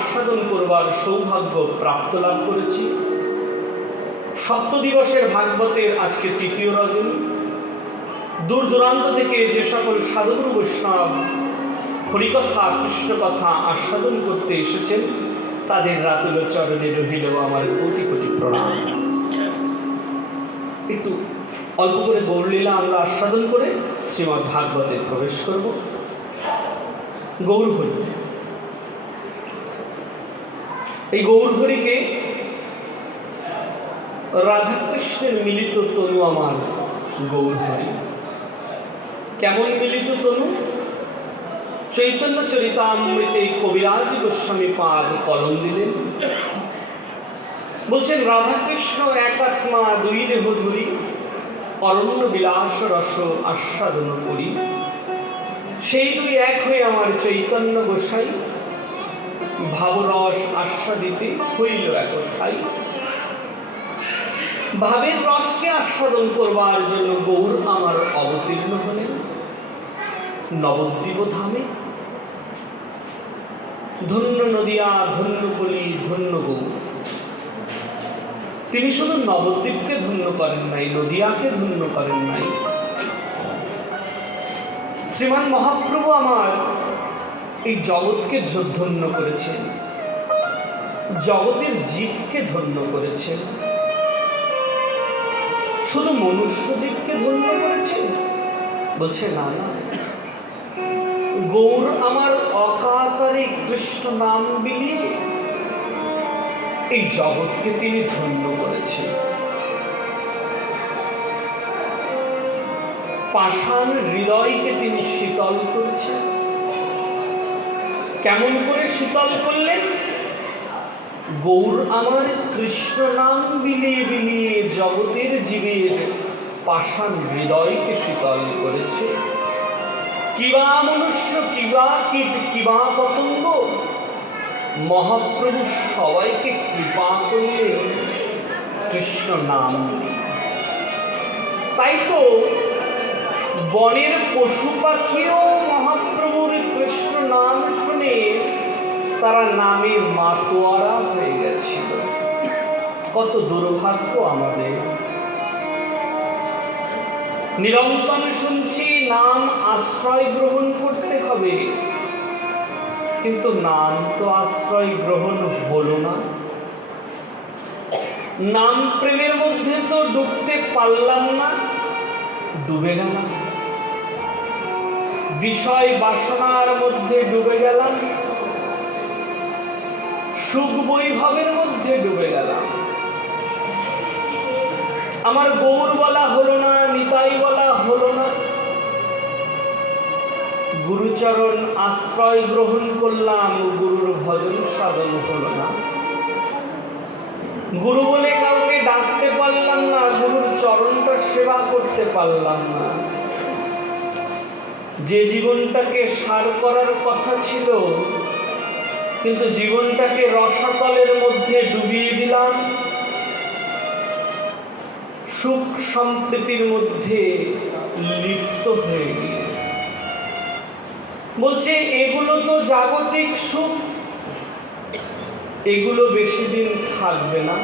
আস্বাদন করবার সৌভাগ্য প্রাপ্ত লাভ করেছি। সপ্তদিবসের ভাগবতের আজকে তৃতীয় রজনী। দূর দূরান্ত থেকে যে সকল সাধুগুরু বৈষ্ণব হরিকথা কৃষ্ণকথা আস্বাদন করতে এসেছেন, তাদের রাতুল চরণে রহিল আমার কোটি কোটি প্রণাম। একটু অল্প করে গৌরলীলা আমরা আস্বাদন করে শ্রীমদ্ ভাগবতে প্রবেশ করব। গৌরহরি, এই গৌরহরিকে রাধাকৃষ্ণের মিলিত তনু আমার গৌরহরি। কেমন মিলিত তনু? চৈতন্য চরিতামৃতে কবিরাজ গোস্বামী পাদ কলম দিলেন, বলছেন রাধাকৃষ্ণ এক আত্মা দুই দেহ ধরি, অরণ্য বিলাস রস আস্বাদন করি। সেই দুই এক হয়ে আমার চৈতন্য গোসাই, ভাবরস আস্বাদিতে হইল একঠাই। ভাবের রসকে আস্বাদন করবার জন্য গৌর আমার অবতীর্ণ হলেন নবদ্বীপ ধামে। ধন্য নদিয়া, ধন্য কলি, ধন্য গৌর। তিনি শুধু নবদ্বীপকে ধন্য করেন নাই, নদিয়াকে ধন্য করেন নাই। শ্রীমান মহাপ্রভু আমার এই জগৎকে ধন্য করেছেন, জগতের জীবকে ধন্য করেছেন। শুধু মনুষ্য জীবকে ধন্য করেছেন? বলছে না না, গৌর আমার অকাতরে কৃষ্ণ নাম বিলিয়ে এই জগৎকে তিনি ধন্য করেছেন। পাষাণ হৃদয়কে তিনি শীতল করেছেন। কেমন করে শীতল করলেন? গৌর আমার কৃষ্ণ নাম বিলিয়ে বিলিয়ে জগতের জীবের পাষাণ হৃদয়কে শীতল করেছে। কিবা মনুষ্য, কিবা কীট, কিবা পতঙ্গ, মহাপ্রভু সবাইকে কৃপা করলেন কৃষ্ণ নাম। তাই তো বনের পশু পাখিও মহাপ্রভুর কৃষ্ণ নাম শুনে তারা নামে মাতোয়ারা হয়ে গেছিল। কত দুর্ভাগ্য আমাদের! নিরন্তর শুনছি নাম আশ্রয় গ্রহণ করতে হবে, কিন্তু নাম তো আশ্রয় গ্রহণ হলো না। নাম প্রেমের মধ্যে তো ডুবতে পারলাম না, ডুবে গেলাম। বিষয় বাসনার মধ্যে ডুবে গেলাম, সুখ বৈভবের মধ্যে ডুবে গেলাম। আমার গৌর বলা হলো না, নিতাই বলা হলো না, গুরুচরণ আশ্রয় গ্রহণ করলাম, গুরুর ভজন সাধন হলো না। গুরু বলে কাউকে ডাকতে পারলাম না, গুরুর চরণটা সেবা করতে পারলাম না। যে জীবনটাকে সার করার কথা ছিল, কিন্তু জীবনটাকে রসাতলের মধ্যে ডুবিয়ে দিলাম, সুখ সম্প্রীতির মধ্যে লিপ্ত হয়ে গিয়ে। বলছে এগুলো তো জাগতিক সুখ, এগুলো বেশি দিন থাকবে না।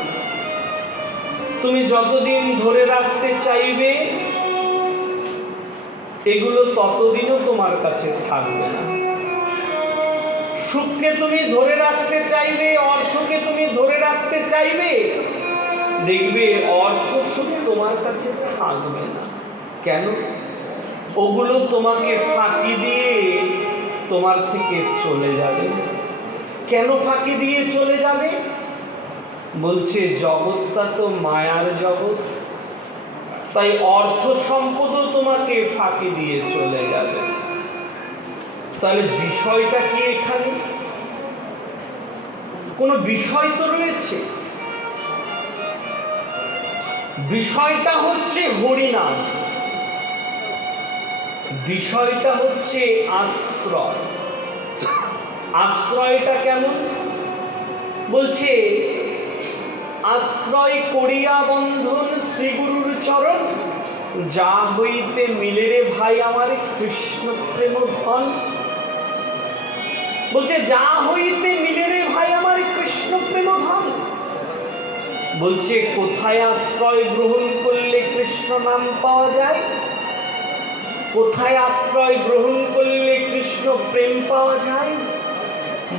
তুমি যতদিন ধরে রাখতে চাইবে এগুলো ততদিনও তোমার কাছে থাকবে না। সুখকে তুমি ধরে রাখতে চাইবে, অর্থকে তুমি ধরে রাখতে চাইবে, দেখবে অর্থ সুখ তোমার কাছে থাকবে না। কেন? ওগুলো তোমাকে ফাঁকি দিয়ে তোমার থেকে চলে যাবে। কেন ফাঁকি দিয়ে চলে যাবে? বলছে জগৎটা তো মায়ার জগৎ, তাই অর্থ সম্পদও তোমাকে ফাঁকি দিয়ে চলে যাবে। তাহলে বিষয়টা কি? এখানে কোনো বিষয় তো রয়েছে। বিষয়টা হচ্ছে হরিনাম, বিষয়টা হচ্ছে আশ্রয়। আশ্রয়টা কেমন? বলছে আশ্রয় করিয়া বন্ধন শ্রীগুরুর চরণ, যা হইতে মিলে রে ভাই আমার কৃষ্ণ প্রেম ধন। বলছে যা হইতে মিলে রে ভাই বলছে কোথায় আশ্রয় গ্রহণ করলে কৃষ্ণ নাম পাওয়া যায়, কোথায় আশ্রয় গ্রহণ করলে কৃষ্ণ প্রেম পাওয়া যায়?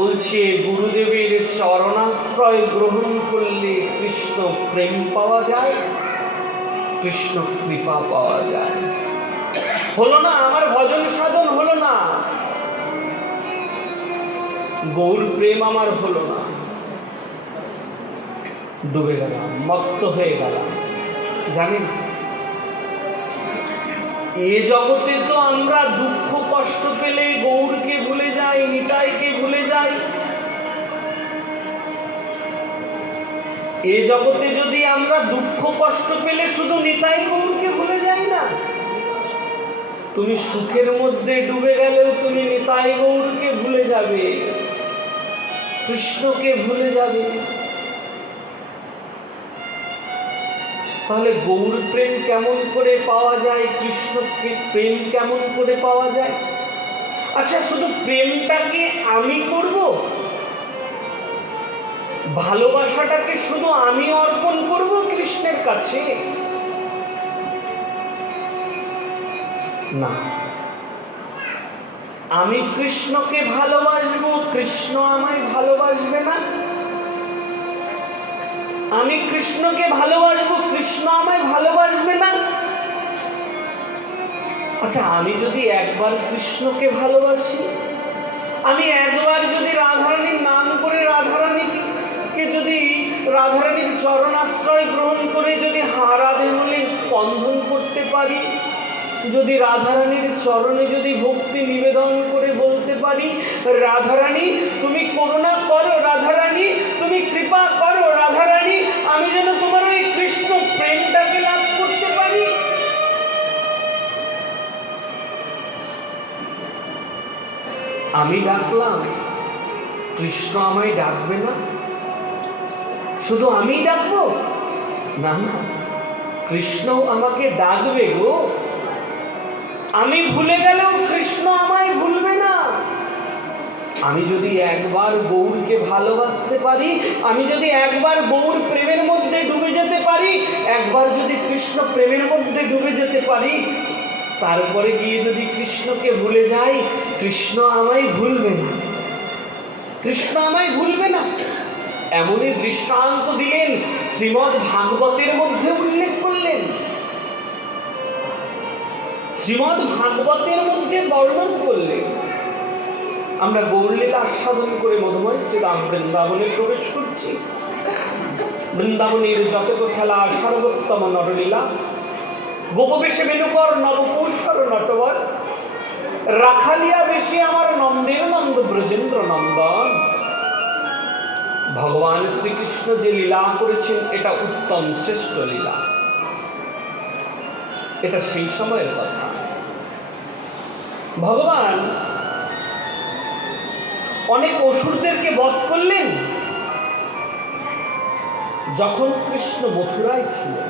বলছে গুরুদেবের চরণাশ্রয় গ্রহণ করলে কৃষ্ণ প্রেম পাওয়া যায়, কৃষ্ণ কৃপা পাওয়া যায়। হলো না, আমার ভজন সাধন হলো না, গৌর প্রেম আমার হলো না, ডুবে গেলাম, মত্ত হয়ে গেলাম। জানেন, এ জগতে তো আমরা দুঃখ কষ্ট পেলে গৌরকে ভুলে যাই, নিতাইকে ভুলে যাই। এ জগতে যদি আমরা দুঃখ কষ্ট পেলে শুধু নিতাই গৌরকে ভুলে যাই না, তুমি সুখের মধ্যে ডুবে গেলেও তুমি নিতাই গৌরকে ভুলে যাবে, কৃষ্ণকে ভুলে যাবে। তাহলে গৌর প্রেম কেমন করে পাওয়া যায়, কৃষ্ণ প্রেম কেমন করে পাওয়া যায়? আচ্ছা, শুধু প্রেমটাকে আমি করব, ভালোবাসাটাকে শুধু আমি অর্পণ করব কৃষ্ণের কাছে? না, আমি কৃষ্ণকে ভালোবাসবো, কৃষ্ণ আমায় ভালোবাসবে না। আমি কৃষ্ণকে ভালোবাসবো, কৃষ্ণ আমায় ভালোবাসবে না। আচ্ছা, আমি যদি একবার কৃষ্ণকে ভালোবাসি, আমি একবার যদি রাধারানীর নাম করে রাধারানীকে যদি রাধারানীর চরণাশ্রয় গ্রহণ করে যদি রাধে বলে স্পন্দন করতে পারি, যদি রাধারানীর চরণে যদি ভক্তি নিবেদন করে বলতে পারি, রাধারানী তুমি করুণা করো, রাধারানী তুমি কৃপা করো, রাধারানী আমি যেন তোমার ওই কৃষ্ণ প্রেমটাকে লাভ করতে পারি। আমি ডাকলাম, কৃষ্ণ আমায় ডাকবে না? শুধু আমি ডাকবো? না না, কৃষ্ণ আমাকে ডাকবে গো। আমি ভুলে গেলেও কৃষ্ণ আমায় ভুলবে না। আমি যদি একবার গৌরকে ভালোবাসতে পারি, আমি যদি একবার গৌর প্রেমের মধ্যে ডুবে যেতে পারি, একবার যদি কৃষ্ণ প্রেমের মধ্যে ডুবে যেতে পারি, তারপরে গিয়ে যদি কৃষ্ণকে ভুলে যাই, কৃষ্ণ আমায় ভুলবে না, কৃষ্ণ আমায় ভুলবে না। এমনই দৃষ্টান্ত দিলেন, শ্রীমদ্ ভাগবতের মধ্যে উল্লেখ করলেন, শ্রীমদ্ ভাগবতের মধ্যে বর্ণন করলেন। আমরা গৌরলীলা আস্বাদন করে মধুময় শ্রীরাম বৃন্দাবনে প্রবেশ করছি। বৃন্দাবনের যতক খেলা সর্বোত্তম নরলীলা, গোপবেশে বেণুকর নবকৌশল নটবর, রাখালিয়া বেশি আমার নন্দের নন্দ ব্রজেন্দ্র নন্দন। ভগবান শ্রীকৃষ্ণ যে লীলা করেছেন, এটা উত্তম শ্রেষ্ঠ লীলা। এটা সেই সময়ের কথা। ভগবান অনেক অসুরদেরকে বধ করলেন যখন কৃষ্ণ মথুরায় ছিলেন।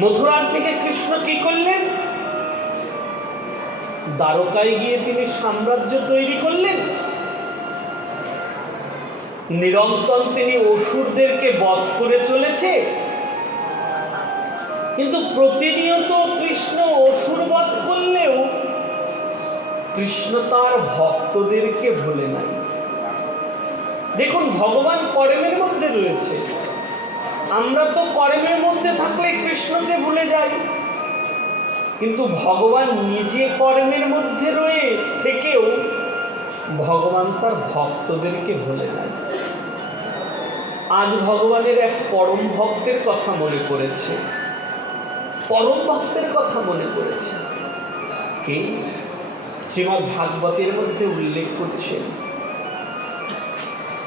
মথুরার থেকে কৃষ্ণ কি করলেন? দ্বারকায় গিয়ে তিনি সাম্রাজ্য তৈরি করলেন। নিরন্তর তিনি অসুরদেরকে বধ করে চলেছে, কিন্তু প্রতিনিয়ত কৃষ্ণ অসুর বধ করলেও কৃষ্ণ তার ভক্তদেরকে ভুলে নাই। দেখুন, ভগবান কর্মের মধ্যে রয়েছে, আমরা তো কর্মের মধ্যে থাকলে কৃষ্ণকে ভুলে যাই, কিন্তু ভগবান নিজে কর্মের মধ্যে রয়ে থেকেও ভগবান তার ভক্তদেরকে ভুলে নাই। আজ ভগবানের এক পরম ভক্তের কথা মনে পড়েছে, পরম ভক্তের কথা মনে পড়েছে। কে? শ্রীমদ্ ভাগবতের মধ্যে উল্লেখ করছেন,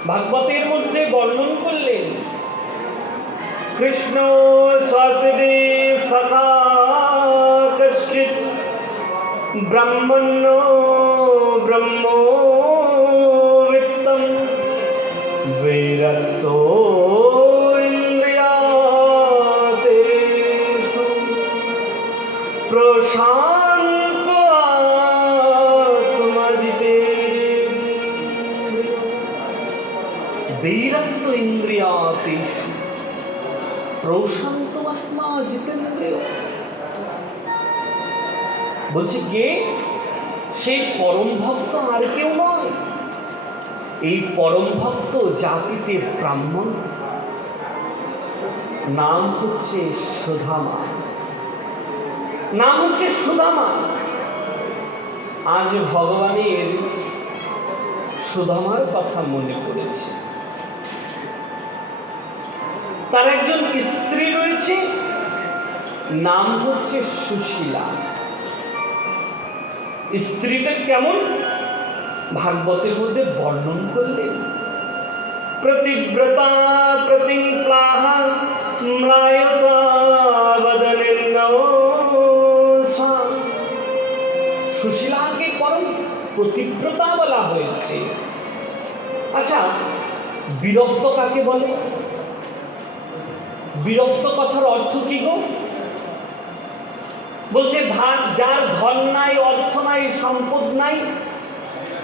ভাগবতের মধ্যে বর্ণন করলেন, কৃষ্ণ স্বসিদে সখা কশ্চিৎ ব্রহ্মণ্য ব্রহ্মোবিত্তম বৈরক্তো ইন্দ্রিয়াতেষু প্রশান্ত আত্মজিতে। বীরত্ব ইন্দ্রিয়াতেষু প্রশান্ত আত্মা জিতেন্দ্রিয়। বলছে কে? সেই পরম ভক্ত আর কেউ নয়, এই পরম ভক্ত জাতিতে ব্রাহ্মণ, নাম হচ্ছে সুদামা, নাম হচ্ছে সুদামা। আজ ভগবানের সুদামার কথা মনে পড়েছে। তার একজন স্ত্রী রয়েছে, নাম হচ্ছে সুশীলা। স্ত্রীটা কেমন ভাগবতের মধ্যে বর্ণন করলেন। প্রতিব্রতা প্রতিপ্লাহা ম্লায়তা বদনেন্দ্র। সুশীলাকে পরম প্রতিব্রতা বলা হয়েছে। আচ্ছা, বিরক্ত কাকে বলে? বিরক্ত কথার অর্থ কি গো? বলছে যার ধন নাই, অর্থ নাই, সম্পদ নাই,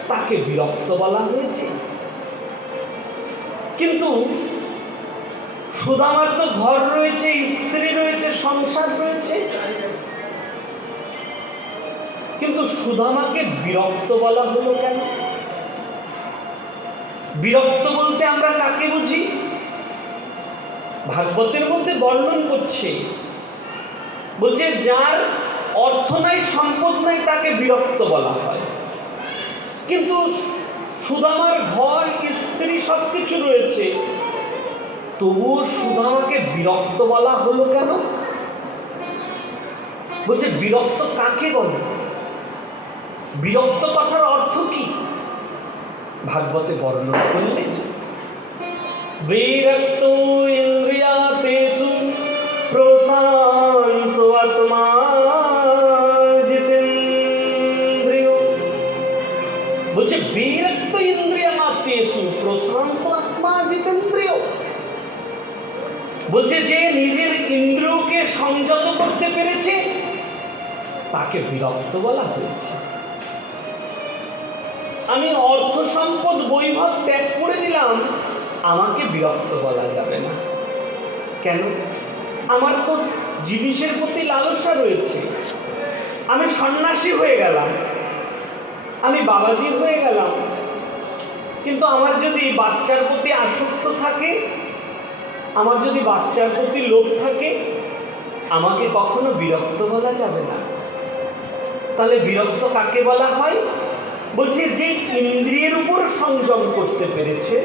তাকে বিরক্ত বলা হয়েছে। কিন্তু সুদামার তো ঘর রয়েছে, স্ত্রী রয়েছে, সংসার রয়েছে, কিন্তু সুদামাকে বিরক্ত বলা হলো কেন? বিরক্ত বলতে আমরা কাকে বুঝি? ভাগবতের মধ্যে বর্ণন করছে, বলছে যার অর্থ নাই, সম্পদ নাই, তাকে বিরক্ত বলা হয়। কিন্তু সুদামার ঘর, স্ত্রী, সবকিছু রয়েছে, তবুও সুদামাকে বিরক্ত বলা হলো কেন? বলছে বিরক্ত কাকে বলে? বিরক্ত কথার অর্থ কি? ভাগবতে বর্ণনা করলেন, বিরক্ত ইন্দ্রিয়াতেষু প্রশান্ত আত্মা জিতেন্দ্রিয়। বলছে বিরক্ত ইন্দ্রিয়াতেষু প্রশান্ত আত্মা জিতেন্দ্রিয়। বলছে যে নিজের ইন্দ্রিয়কে সংযত করতে পেরেছে, তাকে বিরক্ত বলা হয়েছে। আমি অর্থ সম্পদ বৈভব ত্যাগ করে দিলাম, আমাকে বিরক্ত বলা যাবে না। কেন? আমার তো জিনিসের প্রতি লালসা রয়েছে। আমি সন্ন্যাসী হয়ে গেলাম, আমি বাবাজি হয়ে গেলাম, কিন্তু আমার যদি বাচ্চার প্রতি আসক্ত থাকে, আমার যদি বাচ্চার প্রতি লোভ থাকে, আমাকে কখনো বিরক্ত বলা যাবে না। তাহলে বিরক্ত কাকে বলা হয়? বলছে যে ইন্দ্রিয়ের উপর সংযম করতে পেরেছে,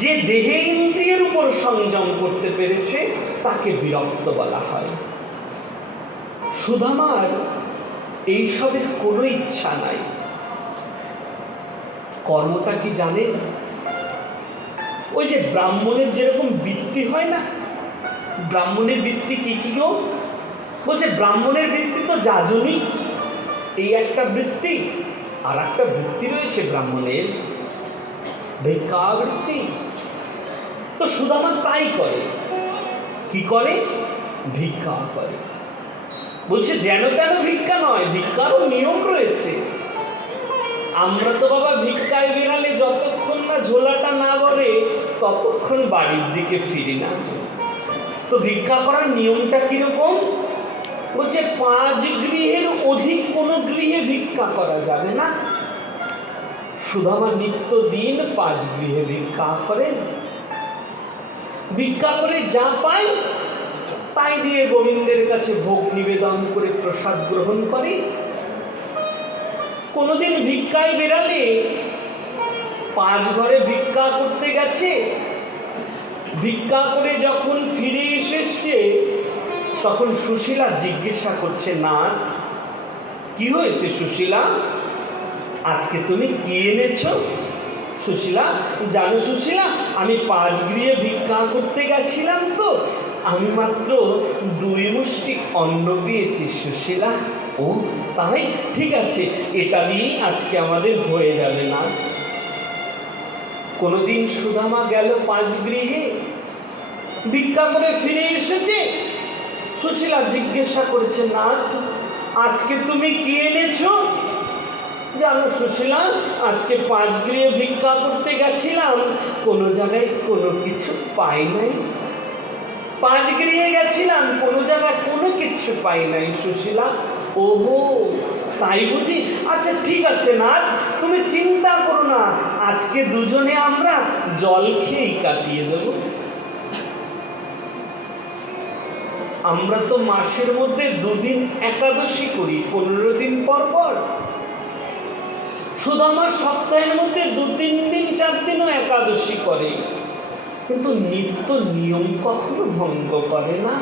যে দেহে ইন্দ্রিয়ের উপর সংযম করতে পেরেছে, তাকে বিরক্ত বলা হয়। সুদামার এইসবের কোনো ইচ্ছা নাই। কর্মটা কি জানেন? ওই যে ব্রাহ্মণের যেরকম বৃত্তি হয় না, ব্রাহ্মণের বৃত্তি কি কি গো? বলছে ব্রাহ্মণের বৃত্তি তো যাজনী, এই একটা বৃত্তি। আর একটা বৃত্তি রয়েছে ব্রাহ্মণের, ভিক্ষাবৃত্তি। তো সুদামা তাই করে। কি করে? ভিক্ষা করে। বলছে যেন তেন ভিক্ষা নয়, ভিক্ষারও নিয়ম রয়েছে। আমরা তো বাবা ভিক্ষায় বেরালে যতক্ষণ না ঝোলাটা না ভরে, ততক্ষণ বাড়ির দিকে ফিরি না। তো ভিক্ষা করার নিয়মটা কিরকম? বলছে 5 গৃহের অধিক কোনো গৃহে ভিক্ষা করা যাবে না। সুদামা নিত্য দিন 5 গৃহে ভিক্ষা করেন। ভিক্ষা করে যা পাই তাই দিয়ে গোবিন্দের কাছে ভোগ নিবেদন করে প্রসাদ গ্রহণ করে। কোনোদিন ভিক্ষায় বেরালে 5 ঘরে ভিক্ষা করতে গেছে, ভিক্ষা করে যখন ফিরে এসেছে, তখন সুশীলা জিজ্ঞাসা করছে, নাথ কি হয়েছে সুশীলা, আজকে তুমি কি এনেছ? সুশীলা, জানো সুশীলা, আমি 5 গৃহে ভিক্ষা করতে গেছিলাম, তো আমি মাত্র 2 মুষ্টি অন্ন পেয়েছি সুশীলা। ও তাই, ঠিক আছে, এটা দিয়েই আজকে আমাদের হয়ে যাবে না। কোনোদিন সুদামা গেল 5 গৃহে, ভিক্ষা করে ফিরে এসেছে। সুশীলা জিজ্ঞাসা করেছে, নাথ আজকে তুমি কি এনেছ? জানো সুশীলা, আজকে 5 গৃহে ভিক্ষা করতে গেছিলাম, কোনো জায়গায় কোনো কিছু পাই নাই। 5 গৃহে গেছিলাম, কোনো জায়গায় কোনো কিছু পাই নাই সুশীলা। ওহো, তাই বুঝি? আচ্ছা ঠিক আছে না, তুমি চিন্তা করো না, আজকে দুজনে আমরা জল খেয়েই কাটিয়ে দেব। আমরা তো মাসের মধ্যে 2 দিন একাদশী করি, 15 দিন পর পর। সুদামা সপ্তাহের মধ্যে 2-3 দিন 4 দিনও একাদশী করে, কিন্তু নিত্য নিয়ম কখনো ভঙ্গ করে না।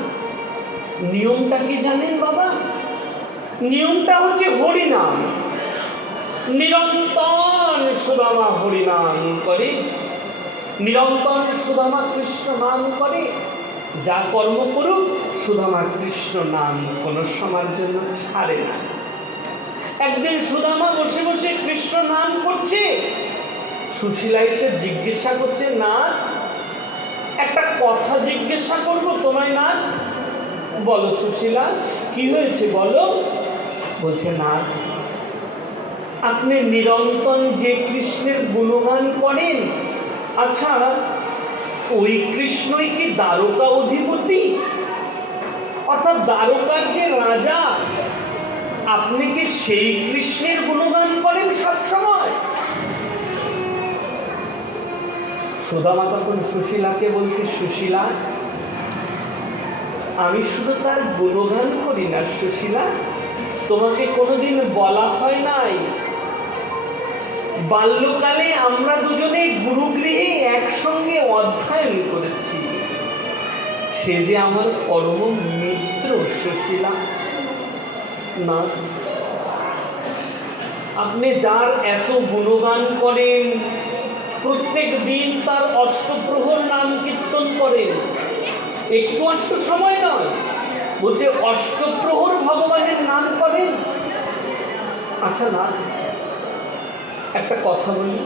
নিয়মটা কি জানেন বাবা? নিয়মটা হচ্ছে হরিনাম। নিরন্তর সুদামা হরিনাম করে, নিরন্তর সুদামা কৃষ্ণ নাম করে। যা কর্ম করুক, সুদামা কৃষ্ণ নাম কোনো সময়ের জন্য ছাড়ে না। একদিন সুদামা বসে বসে কৃষ্ণ নাম করছে, সুশীলা এসে জিজ্ঞাসা করছে, না একটা কথা জিজ্ঞাসা করবো তোমায় না? বলো সুশীলা, কি হয়েছে বলো। বলছে, না আপনি নিরন্তর যে কৃষ্ণের গুণগান করেন, আচ্ছা ওই কৃষ্ণই কি দ্বারকা অধিপতি, অর্থাৎ দ্বারকার যে রাজা, আপনি কি সেই কৃষ্ণের গুণগান করেন সব সময়? সুদামা তখন সুশীলাকে বলছে, সুশীলা আমি শুধু তার গুণগান করি না সুশীলা, তোমাকে কোনোদিন বলা হয় নাই বাল্যকালে আমরা দুজনে গুরুগৃহে একসঙ্গে অধ্যয়ন করেছি, সে যে আমার পরম মিত্র সুশীলা। না, আপনি যার এত গুণগান করেন, প্রত্যেক দিন তার অষ্টপ্রহর নাম কীর্তন করেন, একটু একটু সময় নয়, বলছে অষ্টপ্রহর ভগবানের নাম করেন। আচ্ছা না, একটা কথা বলি,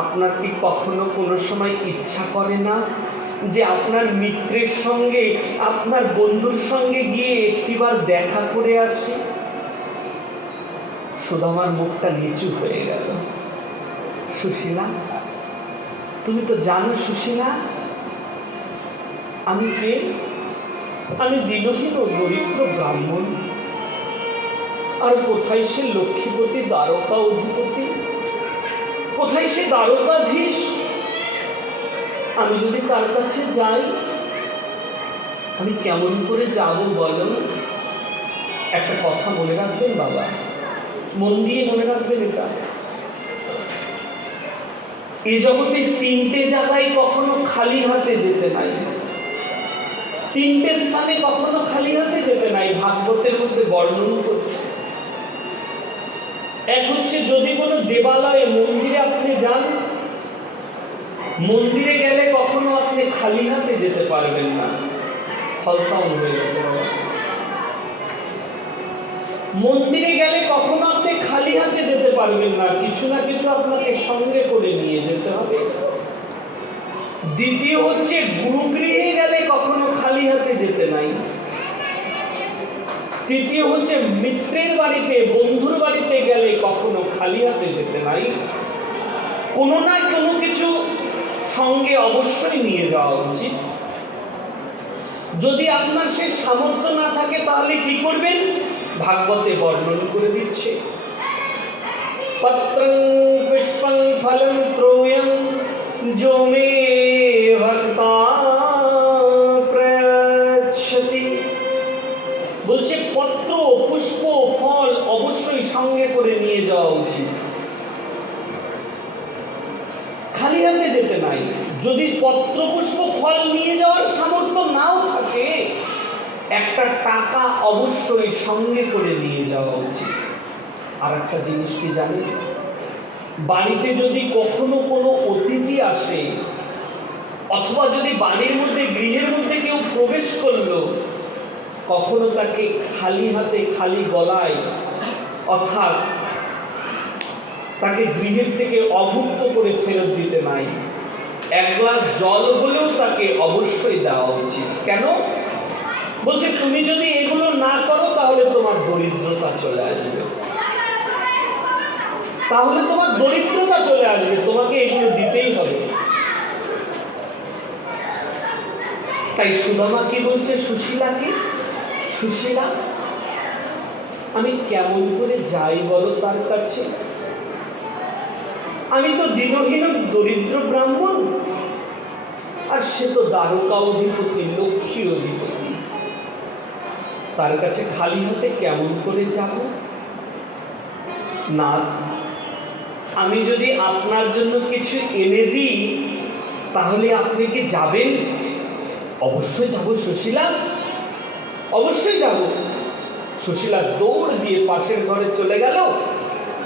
আপনার কি কখনো কোনো সময় ইচ্ছা করে না যে আপনার মিত্রের সঙ্গে, আপনার বন্ধুর সঙ্গে গিয়ে একটিবার দেখা করে আসি? সুদামার মুখটা নিচু হয়ে গেল। সুশীলা, তুমি তো জানো সুশীলা আমি কে? আমি দীনহীন ও দরিদ্র ব্রাহ্মণ, আর কোথায় সে লক্ষ্মীপতি দ্বারকা অধিপতি, কোথায় সে দ্বারকাধীশ? আমি যদি তার কাছে যাই, আমি কেমন করে যাব বলো? একটা কথা মনে রাখবেন বাবা, মন দিয়ে মনে রাখবেন, এটা এ জগতে 3টে জায়গায় কখনো খালি হাতে যেতে নাই, 3টে স্থানে কখনো খালি হাতে যেতে নাই, ভাগবতের মধ্যে বর্ণন করছে। এক হচ্ছে যদি কোনো দেবালয়ে, মন্দিরে আপনি যান, মন্দিরে গেলে কখনো আপনি খালি হাতে যেতে পারবেন না। ফলসাউন্ড হয়ে গেছে বাবা। মন্দিরে গেলে কখনো আপনি খালি হাতে যেতে পারবেন না, কিছু না কিছু আপনাকে সঙ্গে করে নিয়ে যেতে হবে। দ্বিতীয় হচ্ছে গুরুগৃহে গেলে কখনো খালি হাতে যেতে নাই। তৃতীয় হচ্ছে মিত্রের বাড়িতে, বন্ধুর বাড়িতে গেলে কখনো খালি হাতে যেতে নাই, কোনো না কোনো কিছু সঙ্গে অবশ্যই নিয়ে যাওয়া উচিত। যদি আপনার সে সামর্থ্য না থাকে তাহলে কি করবেন? ভাগবতে বর্ণন করে দিচ্ছে, পত্রং পুষ্পং ফলং ত্রয়ং যো মে ভক্তা প্রয়চ্ছতি। বলছে পত্র, পুষ্প, ফল অবশ্যই সঙ্গে করে নিয়ে যাওয়া উচিত, খালি হাতে যেতে নাই। যদি পত্র, পুষ্প, ফল নিয়ে যাওয়ার সামর্থ্য নাও থাকে, একটা টাকা অবশ্যই সঙ্গে করে নিয়ে যাওয়া উচিত। আর একটা জিনিস কি জানেন, বাড়িতে যদি কখনো কোনো অতিথি আসে, অথবা যদি বাড়ির মধ্যে, গৃহের মধ্যে কেউ প্রবেশ করলো, কখনো তাকে খালি হাতে, খালি গলায়, অর্থাৎ তাকে গৃহের থেকে অভুক্ত করে ফেরত দিতে নাই। 1 গ্লাস জল হলেও তাকে অবশ্যই দেওয়া উচিত। কেন? বলছে তুমি যদি এগুলো না করো তাহলে তোমার দরিদ্রতা চলে আসবে। তাহলে তোমার দরিদ্রতা চলে আসবে, তোমাকে এগুলো দিতেই হবে। তাই সুদামা কি বলছে সুশীলাকে, সুশীলা আমি কেমন করে যাই বলো তার কাছে? আমি তো দীনহীন দরিদ্র ব্রাহ্মণ, আর সে তো দ্বারকা অধিপতি, লক্ষ্মী অধিপতি, তার কাছে খালি হাতে কেমন করে যাব? নাথ, আমি যদি আপনার জন্য কিছু এনে দিই তাহলে আপনি কি যাবেন? অবশ্যই যাব সুশীলা, অবশ্যই যাব। সুশীলা দৌড় দিয়ে পাশের ঘরে চলে গেল।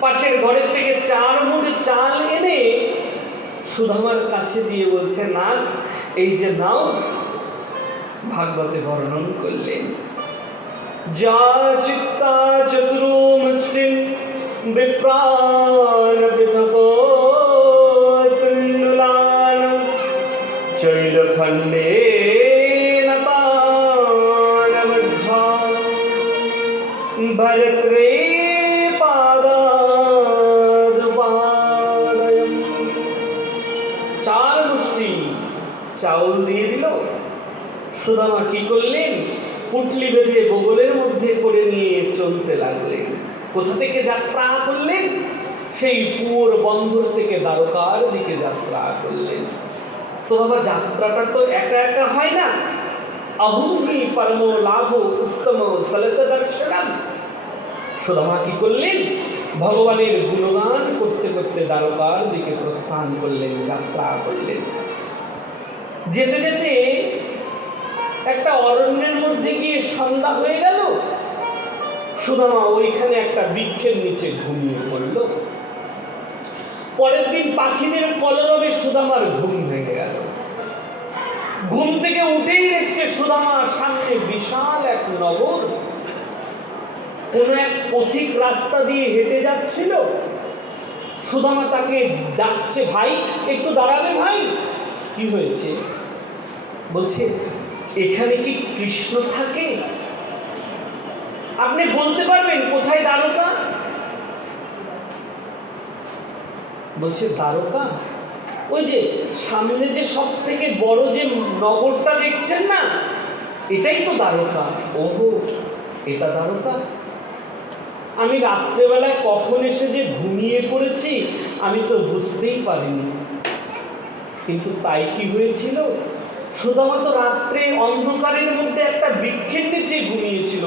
পাশের ঘরের থেকে 4 মুঠ চাল এনে সুদামার কাছে দিয়ে বলছে, নাথ এই যে নাও। ভাগবতে বর্ণন করলেন, যা চিত্তা চতুর্মুষ্টিম বিপ্রাণ পৃথকোত্তুলান চৈলখণ্ডে নতানবদ্ধা ভরত্রে পাদাদুপাদয়ম। 4 মুষ্টি চাউল দিয়ে দিল। সুদামা কি করলেন? পুটলি বেঁধে বগলের মধ্যে করে নিয়ে চলতে লাগলেন। কোথা থেকে যাত্রা করলেন? সেই পুর বন্দর থেকে দ্বারকার দিকে যাত্রা করলেন। তো বাবা, যাত্রাটা তো একা একা হয় না। অহুহি পরম লাভ উত্তম ফলক দর্শনম। সুদামা কি করলেন? ভগবানের গুণগান করতে করতে দ্বারকার দিকে প্রস্থান করলেন, যাত্রা করলেন। যেতে যেতে একটা অরণ্যের মধ্যে গিয়ে সন্ধ্যা হয়ে গেল। সুদামা ওইখানে একটা বৃক্ষের নিচে ঘুমিয়ে পড়ল। পরের দিন পাখিদের কলরবে সুদামার ঘুম ভেঙে গেল। ঘুম থেকে উঠেই দেখছে সুদামার সামনে বিশাল এক নগর। কোন এক পথিক রাস্তা দিয়ে হেঁটে যাচ্ছিল। সুদামা তাকে ডাকছে, ভাই একটু দাঁড়াবে ভাই। কি হয়েছে? বলছে, এখানে কি কৃষ্ণ থাকে? আপনি বলতে পারবেন কোথায় দ্বারকা? বলছে, দ্বারকা ওই যে সামনে যে সব থেকে বড় যে নগরটা দেখছেন না, এটাই তো দ্বারকা। ওহো, এটা দ্বারকা? আমি রাত্রেবেলায় কখন এসে যে ঘুমিয়ে পড়েছি আমি তো বুঝতেই পারিনি। কিন্তু তাই কি হয়েছিল? সুদামা তো রাত্রে অন্ধকারের মধ্যে একটা বৃক্ষের নিচে ঘুমিয়েছিল,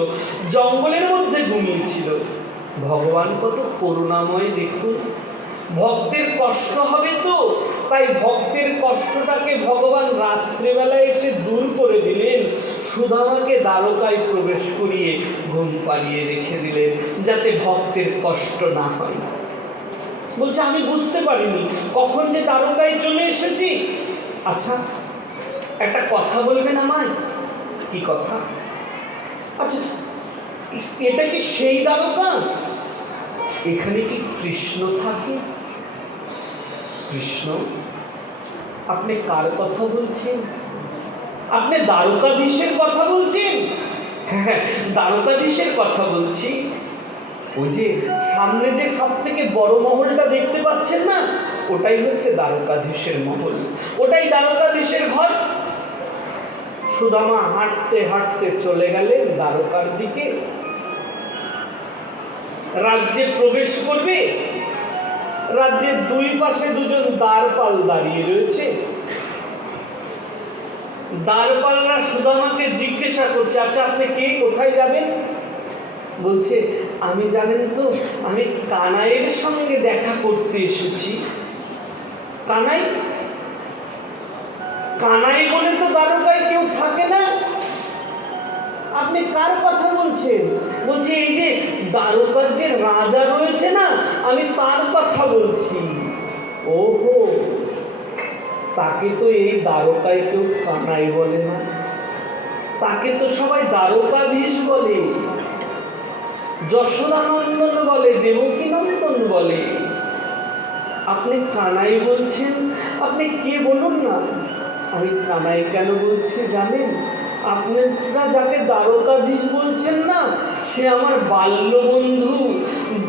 জঙ্গলের মধ্যে ঘুমিয়েছিল। ভগবান কত করুণাময় দেখুন। ভক্তের কষ্ট হবে তো, তাই ভক্তের কষ্টটাকে ভগবান রাত্রেবেলায় এসে দূর করে দিলেন। সুদামাকে দ্বারকায় প্রবেশ করিয়ে ঘুম পাড়িয়ে রেখে দিলেন, যাতে ভক্তের কষ্ট না হয়। বলছে, আমি বুঝতে পারিনি কখন যে দ্বারকায় চলে এসেছি। আচ্ছা, একটা কথা বলবেন আমায়? কি কথা? আচ্ছা, এটা কি সেই দ্বারকা? এখানে কি কৃষ্ণ থাকে? কৃষ্ণ? আপনি কার কথা বলছেন? আপনি দ্বারকাধীশের কথা বলছেন? হ্যাঁ, দ্বারকাধীশের কথা বলছি। ওই যে সামনে যে সব থেকে বড় মহলটা দেখতে পাচ্ছেন না, ওটাই হচ্ছে দ্বারকাধীশের মহল, ওটাই দ্বারকাধীশের ঘর। সুদামা হাঁটতে হাঁটতে চলে গেলেন দ্বারকার দিকে। রাজ্যে প্রবেশ করবে। রাজ্যের 2 পাশে 2জন দ্বারপাল দাঁড়িয়ে রয়েছে। দ্বারপালরা সুদামাকে জিজ্ঞাসা করছে, আচ্ছা আপনি কে, কোথায় যাবেন? বলছে, আমি জানেন তো, আমি কানাইয়ের সঙ্গে দেখা করতে এসেছি। কানাই? কানাই বলে তো দ্বারকায় কেউ থাকে না। আপনি কার কথা বলছেন? বলছি, এই যে দ্বারকার যে রাজা রয়েছে না, আমি তার কথা বলছি। ওহো, তাকে তো এই দ্বারকায় কেউ কানাই বলে না, তাকে তো সবাই দ্বারকাধীশ বলে, যশোদানন্দন বলে, দেবকীনন্দন বলে। আপনি কানাই বলছেন? আপনি কে বলুন না? আমি কানাই কেন বলছি জানেন? আপনারা যাকে দ্বারকাধীশ বলছেন না, সে আমার বাল্য বন্ধু।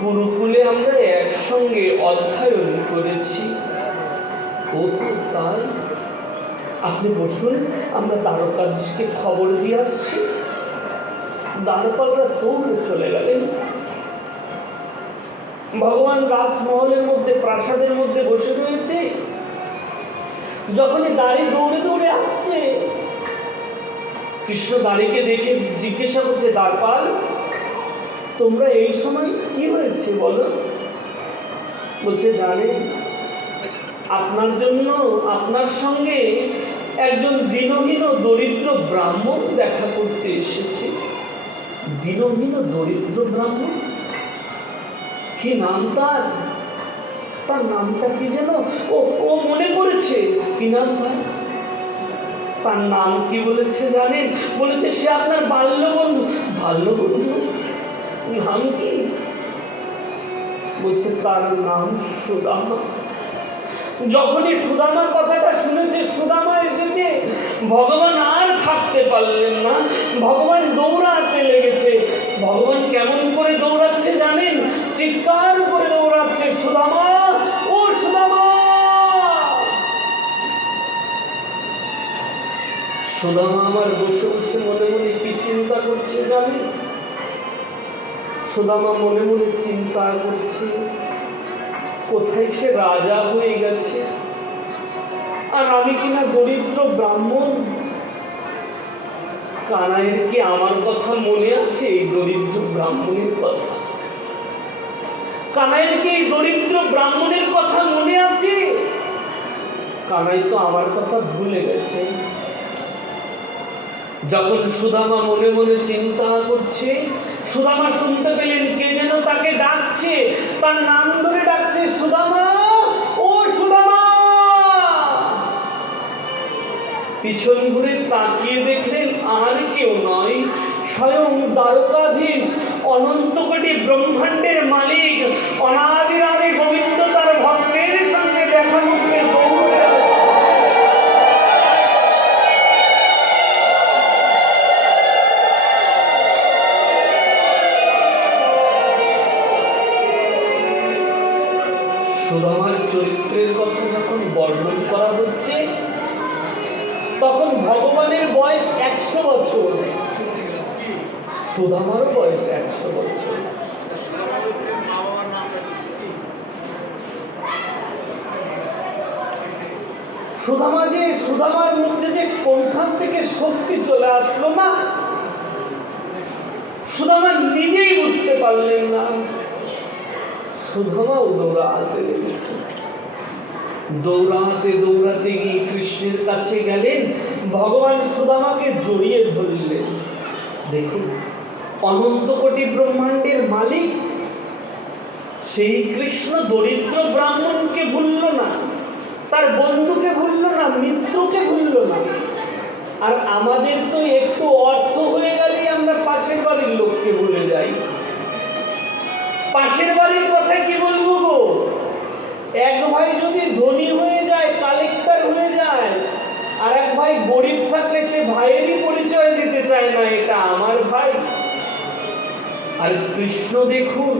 গুরুকুলে আমরা একসঙ্গে অধ্যয়ন করেছি। ও তাই? আপনি বসুন, আমরা দ্বারকাধীশকে খবর দিয়ে আসছি। দ্বারপালরা দৌড়ে চলে গেলেন। ভগবান রাজমহলের মধ্যে, প্রাসাদের মধ্যে বসে রয়েছে। যখনই দাঁড়ি দৌড়ে দৌড়ে আসছে, কৃষ্ণ দাঁড়িকে দেখে জিজ্ঞাসা করছে, দ্বারপাল, তোমরা এই সময় কি হয়েছে বলো? বলছে, জানেন, আপনার জন্য, আপনার সঙ্গে একজন দীনহীন দরিদ্র ব্রাহ্মণ দেখা করতে এসেছে। দীনহীন দরিদ্র ব্রাহ্মণ? কি নাম তার? তার নামটা কি যেন? ও মনে করেছে। কি নাম তার? তার নাম কি বলেছে জানেন? বলেছে, সে আপনার বাল্য বন্ধু। বাল্য বন্ধু? নাম কি? বলছে, তার নাম সুদামা। যখনই সুদামা কথাটা শুনেছে, সুদামা এসেছে, ভগবান আর থাকতে পারলেন না। ভগবান দৌড়াতে লেগেছে। ভগবান কেমন করে দৌড়াচ্ছে জানেন? চিৎকার করে দৌড়াচ্ছে, সুদামা, ও সুদামা। সুদামা আমার বসে বসে মনে মনে কি চিন্তা করছে জানেন? সুদামা মনে মনে চিন্তা করছে, কোথায় সে রাজা হয়ে গেছে, আর আমি কিনা দরিদ্র ব্রাহ্মণ। কানাইয়ের কি আমার কথা মনে আছে? এই দরিদ্র ব্রাহ্মণের কথা? কানাইয়ের কি এই দরিদ্র ব্রাহ্মণের কথা মনে আছে? কানাই তো আমার কথা ভুলে গেছে। যখন সুদামা মনে মনে চিন্তা করছে, সুদামা শুনতে পেলেন কে যেন তাকে ডাকছে, তার নাম ধরে ডাকছে, সুদামা, ও সুদামা। পিছন ঘুরে তাকিয়ে দেখলেন আর কেউ নয়, স্বয়ং দ্বারকাধীশ, অনন্ত কোটি ব্রহ্মাণ্ডের মালিক, অনাদির আদি গোবিন্দ তার ভক্তের সঙ্গে দেখা করতে দৌড়ে আসছে। সুদামার চরিত্রের কথা যখন বর্ণন করা হচ্ছে, তখন ভগবানের বয়স 100 বছর, সুদামারও বয়স 100 বছর। সুদামার মধ্যে যে কোনখান থেকে শক্তি চলে আসলো না, সুদামা নিজেই বুঝতে পারলেন না। সুদামাও দৌড়াতে লেগেছে। দৌড়াতে দৌড়াতে গিয়ে কৃষ্ণের কাছে গেলেন, ভগবান সুদামাকে জড়িয়ে ধরলেন। দেখুন, অনন্ত কোটি ব্রহ্মাণ্ডের মালিক সেই কৃষ্ণ দরিদ্র ব্রাহ্মণকে ভুলল না, তার বন্ধুকে ভুলল না, মিত্রকে ভুলল না। আর আমাদের তো একটু অর্থ হয়ে গেলেই আমরা পাশের বাড়ির লোককে ভুলে যাই। পাশের বাড়ির কথা কি বলবো গো? এক ভাই যদি ধনী হয়ে যায়, কালেক্টর হয়ে যায়, আর এক ভাই গরিব থাকলে সে ভাইয়েরই পরিচয় দিতে চায় না, এটা আমার ভাই। আর কৃষ্ণ দেখুন,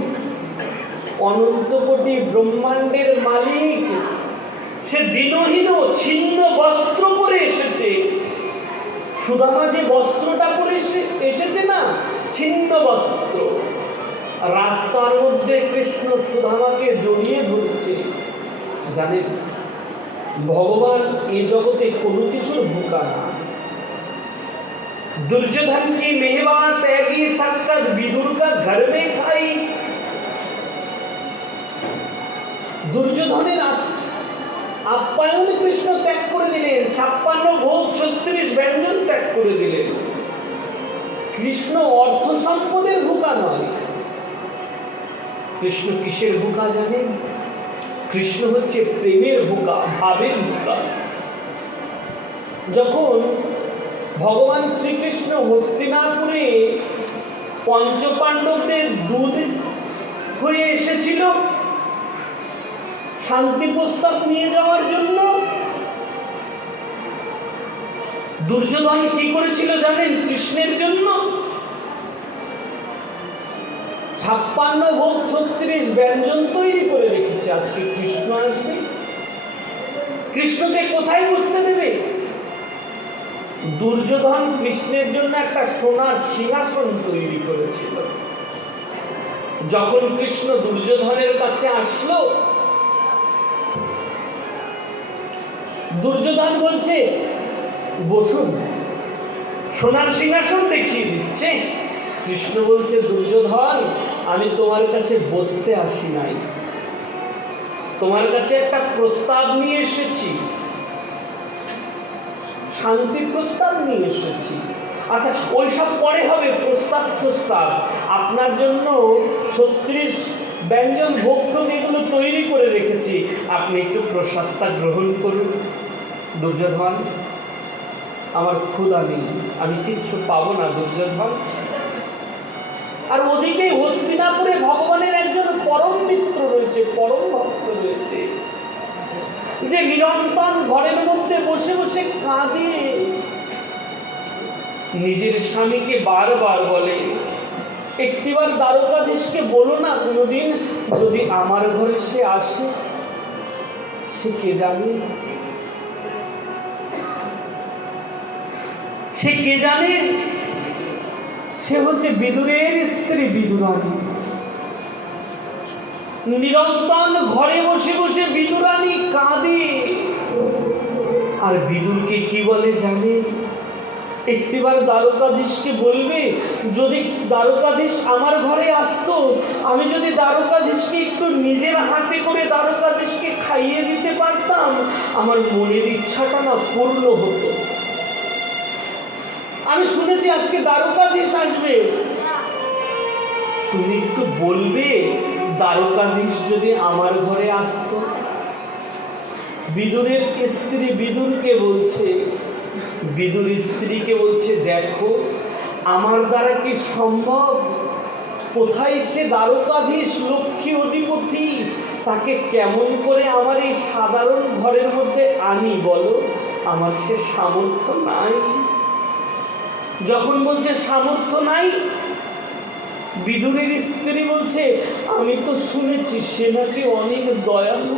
অনন্ত কোটি ব্রহ্মাণ্ডের মালিক, সে দীনহীন ছিন্ন বস্ত্র পরে এসেছে। সুদামা যে বস্ত্রটা পরে এসেছে না, ছিন্ন বস্ত্র, রাস্তার মধ্যে কৃষ্ণ সুদামাকে জড়িয়ে ধরছে। জানেন, ভগবান এই জগতে কোনো কিছুর ভোকা না। दुर्योधन की मेवा त्यागी सकत विदुर का घर में खाई। দুর্যোধনের আপ্যায়ন কৃষ্ণ ত্যাগ করে দিলেন, 56 ভোগ 36 ব্যঞ্জন ত্যাগ করে দিলেন। কৃষ্ণ অর্থ সম্পদের ভোকা নয়। কৃষ্ণ কিসের ভোকা জানেন? কৃষ্ণ হচ্ছে প্রেমের ভোকা, ভাবের ভোকা। যখন ভগবান শ্রীকৃষ্ণ হস্তিনাপুরে পঞ্চপাণ্ডবদের দুধ হয়ে এসেছিল শান্তি প্রস্তাব নিয়ে যাওয়ার জন্য, দুর্যোধন কি করেছিল জানেন কৃষ্ণের জন্য? 56 ভোগ 36 ব্যঞ্জন তৈরি করে রেখেছে। আজকে কৃষ্ণ আসবে, কৃষ্ণকে কোথায় বসতে দেবে? দুর্যোধন কৃষ্ণের জন্য একটা সোনার সিংহাসন তৈরি করেছিল। যখন কৃষ্ণ দুর্যোধনের কাছে আসলো, দুর্যোধন বলছে বসুন, সোনার সিংহাসন দেখিয়ে দিচ্ছে। কৃষ্ণ বলছে দুর্যোধন, আমি তোমার কাছে বসতে আসি নাই, তোমার কাছে একটা প্রস্তাব নিয়ে এসেছি, শান্তির প্রস্তাব নিয়ে এসেছি। আচ্ছা ওইসব পরে হবে, প্রস্তাব আপনার জন্য 36 ব্যঞ্জন ভোগ এগুলো তৈরি করে রেখেছি, আপনি একটু প্রসাদটা গ্রহণ করুন। দুর্যোধন, আমার ক্ষুধা নেই, আমি কিচ্ছু পাবো না দুর্যোধন। আর ওদিকে হস্তিনাপুরে ভগবানের একজন পরম মিত্র রয়েছে, পরম ভক্ত রয়েছে, যে নিরন্তর ঘরের মধ্যে বসে বসে কাঁদে, নিজের স্বামীকে বারবার বলে একটিবার দ্বারকাধীশকে বলো না কোনোদিন যদি আমার ঘরে সে আসে। সে কে জানে, সে কে জানে? সে হচ্ছে বিদুরের স্ত্রী বিদুরানী। নিরন্তর ঘরে বসে বসে বিদুরানী কাঁদে। আর বিদুরকে কি বলে জানে? একটিবার দ্বারকাধীশকে বলবে যদি দ্বারকাধীশ আমার ঘরে আসতো, আমি যদি দ্বারকাধীশকে একটু নিজের হাতে করে দ্বারকাধীশকে খাইয়ে দিতে পারতাম, আমার মনের ইচ্ছাটা না পূর্ণ হতো। আমি শুনেছি আজকে দ্বারকাধীশ আসবে, তুমি একটু বলবে দ্বারকাধীশ যদি আমার ঘরে আসতো। বিদুরের স্ত্রী বিদুরকে বলছে, বিদুর স্ত্রীকে বলছে দেখো আমার দ্বারা কি সম্ভব? কোথায় সে দ্বারকাধীশ লক্ষ্মী অধিপতি, তাকে কেমন করে আমার এই সাধারণ ঘরের মধ্যে আনি বলো? আমার সে সামর্থ্য নাই। যখন বলছে সামর্থ্য নাই, বিদুরের স্ত্রী বলছে আমি তো শুনেছি সে নাকি অনেক দয়ালু,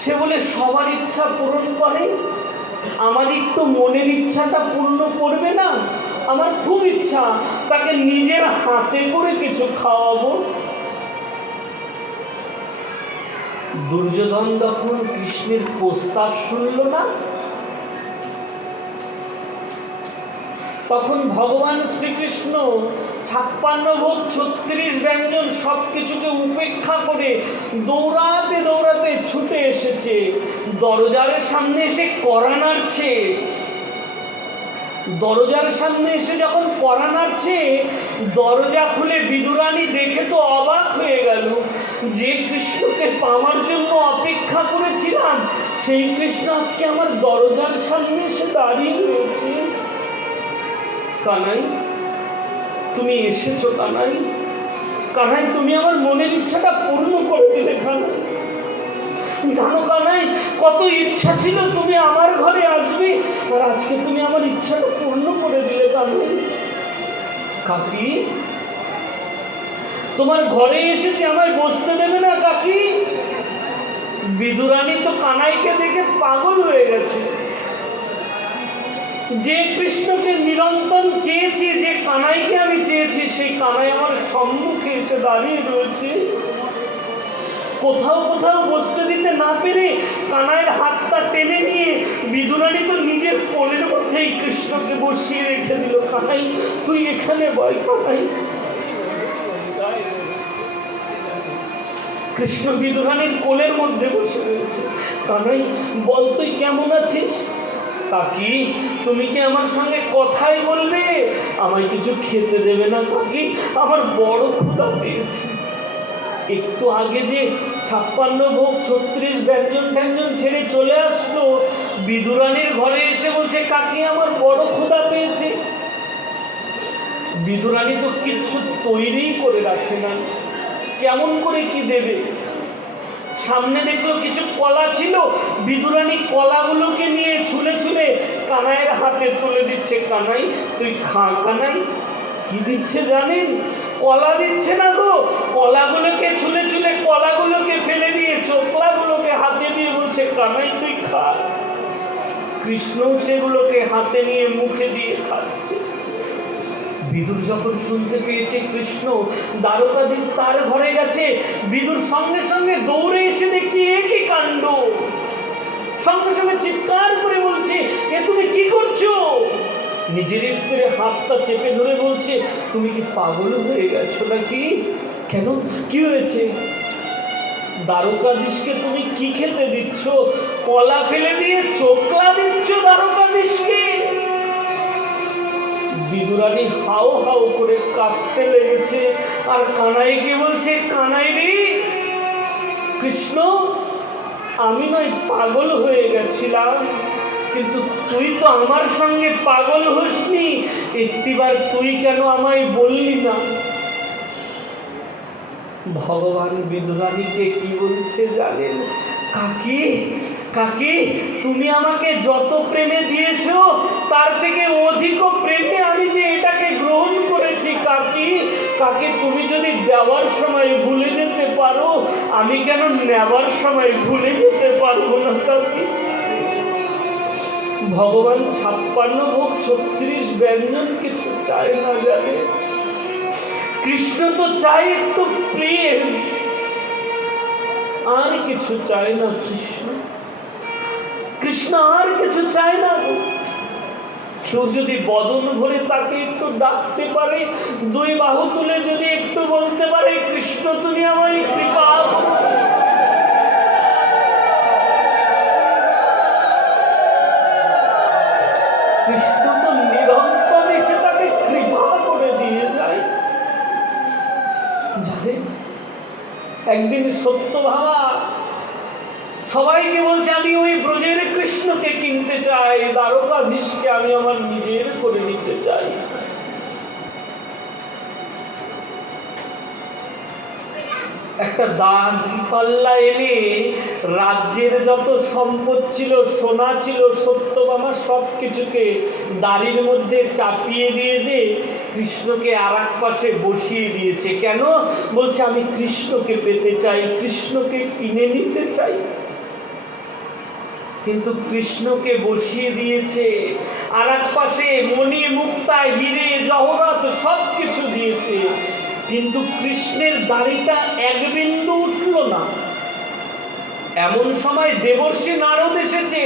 সে বলে সবার ইচ্ছা পূরণ করে, আমার একটু মনের ইচ্ছাটা পূর্ণ করবে না? আমার খুব ইচ্ছা তাকে নিজের হাতে করে কিছু খাওয়াবো। দুর্যোধন যখন কৃষ্ণের প্রস্তাব শুনল না, তখন ভগবান শ্রীকৃষ্ণ 56 ভোগ 36 ব্যঞ্জন সবকিছুকে উপেক্ষা করে দৌড়াতে দৌড়াতে ছুটে এসেছে, দরজার সামনে এসে কড়া নাড়ছে। দরজার সামনে এসে যখন কড়া নাড়ছে, দরজা খুলে বিদুরানী দেখে তো অবাক হয়ে গেল, যে কৃষ্ণকে পাওয়ার জন্য অপেক্ষা করেছিলাম সেই কৃষ্ণ আজকে আমার দরজার সামনে এসে দাঁড়িয়ে রয়েছে। কানাই, তুমি এসেছো কানাই, কানাই তুমি আমার মনের ইচ্ছাটা পূর্ণ করে দিলে কানাই। জানো কানাই, কত ইচ্ছা ছিল তুমি আমার ঘরে আসবে, আর আজকে তুমি আমার ইচ্ছাটা পূর্ণ করে দিলে কানাই। কাকি, তোমার ঘরে এসেছে, আমায় বসতে দেবে না কাকি? বিদুরানী তো কানাইকে দেখে পাগল হয়ে গেছে। যে কৃষ্ণকে নিরন্তর চেয়েছি, যে কানাইকে আমি চেয়েছি, সেই কানাই আমার সম্মুখে এসে দাঁড়িয়ে রয়েছে। কোথাও কোথাও বসতে দিতে না পেরে কানাইয়ের হাতটা টেনে নিয়ে বিদুরানী তো নিজের কোলের মধ্যেই কৃষ্ণকে বসিয়ে রেখে দিল। কানাই তুই এখানে বয়। কানাই, কৃষ্ণ বিদুরানীর কোলের মধ্যে বসে রয়েছে। কানাই বল তুই কেমন আছিস? কাকি, তুমি কি আমার সঙ্গে কথাই বলবে? আমায় কিছু খেতে দেবে না কাকি? আমার বড় ক্ষুধা পেয়েছে। একটু আগে যে 56 ভোগ 36 ব্যঞ্জন ছেড়ে চলে আসলো, বিদুরানীর ঘরে এসে বলছে কাকি আমার বড় ক্ষুধা পেয়েছে। বিদুরানী তো কিচ্ছু তৈরি করে রাখে না, কেমন করে কি দেবে? সামনে দেখলো কিছু কলা ছিল, বিদুরানী কলাগুলোকে নিয়ে ছুলে ছুলে কানাইয়ের হাতে তুলে দিচ্ছে। কানাই তুই খা। কানাই কি দিচ্ছে জানেন? কলা দিচ্ছে না গো, কলাগুলোকে ছুলে ছুলে কলাগুলোকে ফেলে দিয়ে চোখলাগুলোকে হাতে দিয়ে বলছে কানাই তুই খা। কৃষ্ণ সেগুলোকে হাতে নিয়ে মুখে দিয়ে খাচ্ছে। বিদুর যখন শুনতে পেয়েছে কৃষ্ণ দ্বারকাধীশ তার ঘরে গেছে, বিদুর সঙ্গে সঙ্গে দৌড়ে এসে দেখছে এ কি কাণ্ড। সঙ্গে সঙ্গে চিৎকার করে বলছে এ তুমি কি করছো? নিজের ভিতরে হাতটা চেপে ধরে বলছে তুমি কি পাগল হয়ে গেছো নাকি? কেন, কি হয়েছে? দ্বারকাধীশকে তুমি কি খেতে দিচ্ছ? কলা ফেলে দিয়ে চোখলা দিচ্ছ দ্বারকাধীশকে। বিদুরানী হাও হাও করে কাঁপতে লেগেছে আর কানাইকে বলছে কানাই রে, কৃষ্ণ আমি নয় পাগল হয়ে গেছিলাম, কিন্তু তুই তো আমার সঙ্গে পাগল হোসনি, একটিবার তুই কেন আমায় বললি না? ভগবান বিদুরানীকে কি বলছে জানেন? কাকি কাকি তুমি আমাকে যত প্রেমে দিয়েছো তার থেকে অধিক প্রেমে আমি যে এটাকে গ্রহণ করেছি। কাকি কাকি তুমি যদি দেওয়ার সময় ভুলে যেতে পারো, আমি কেন নেওয়ার সময় ভুলে যেতে পারবো না? কাকি ভগবান 56 ভোগ 36 ব্যঞ্জন কিছু চায় না জানে? কৃষ্ণ তো চাই একটু প্রেম, আর কিছু চায় না। কৃষ্ণ কৃষ্ণ আর কিছু চায় না। কেউ যদি বদন ভরে তাকে একটু ডাকতে পারে, দুই বাহু তুলে যদি একটু বলতে পারে কৃষ্ণ তুমি আমায় কৃপা করো, কৃষ্ণ তো নিরন্তর এসে তাকে কৃপা করে দিয়ে যায়। জানেন একদিন সত্যভামা সবাইকে বলছে আমি ওই ব্রজের কৃষ্ণকে কিনতে চাই, দ্বারকাধীশকে আমি আমার নিজের করে নিতে চাই। একটা দান পাল্লা এনে রাজ্যের যত সম্পদ ছিল, সোনা ছিল, সত্যভামা সব কিছুকে দাড়ির মধ্যে চাপিয়ে দিয়ে কৃষ্ণকে আর এক পাশে বসিয়ে দিয়েছে। কেন? বলছে আমি কৃষ্ণকে পেতে চাই, কৃষ্ণকে কিনে নিতে চাই। কিন্তু কৃষ্ণকে বসিয়ে দিয়েছে আর এক পাশে মণি মুক্তা হিরে জহরত সব কিছু দিয়েছে, কিন্তু কৃষ্ণের দাড়িটা এক বিন্দু উঠল না। এমন সময় দেবর্ষি নারদ এসেছে,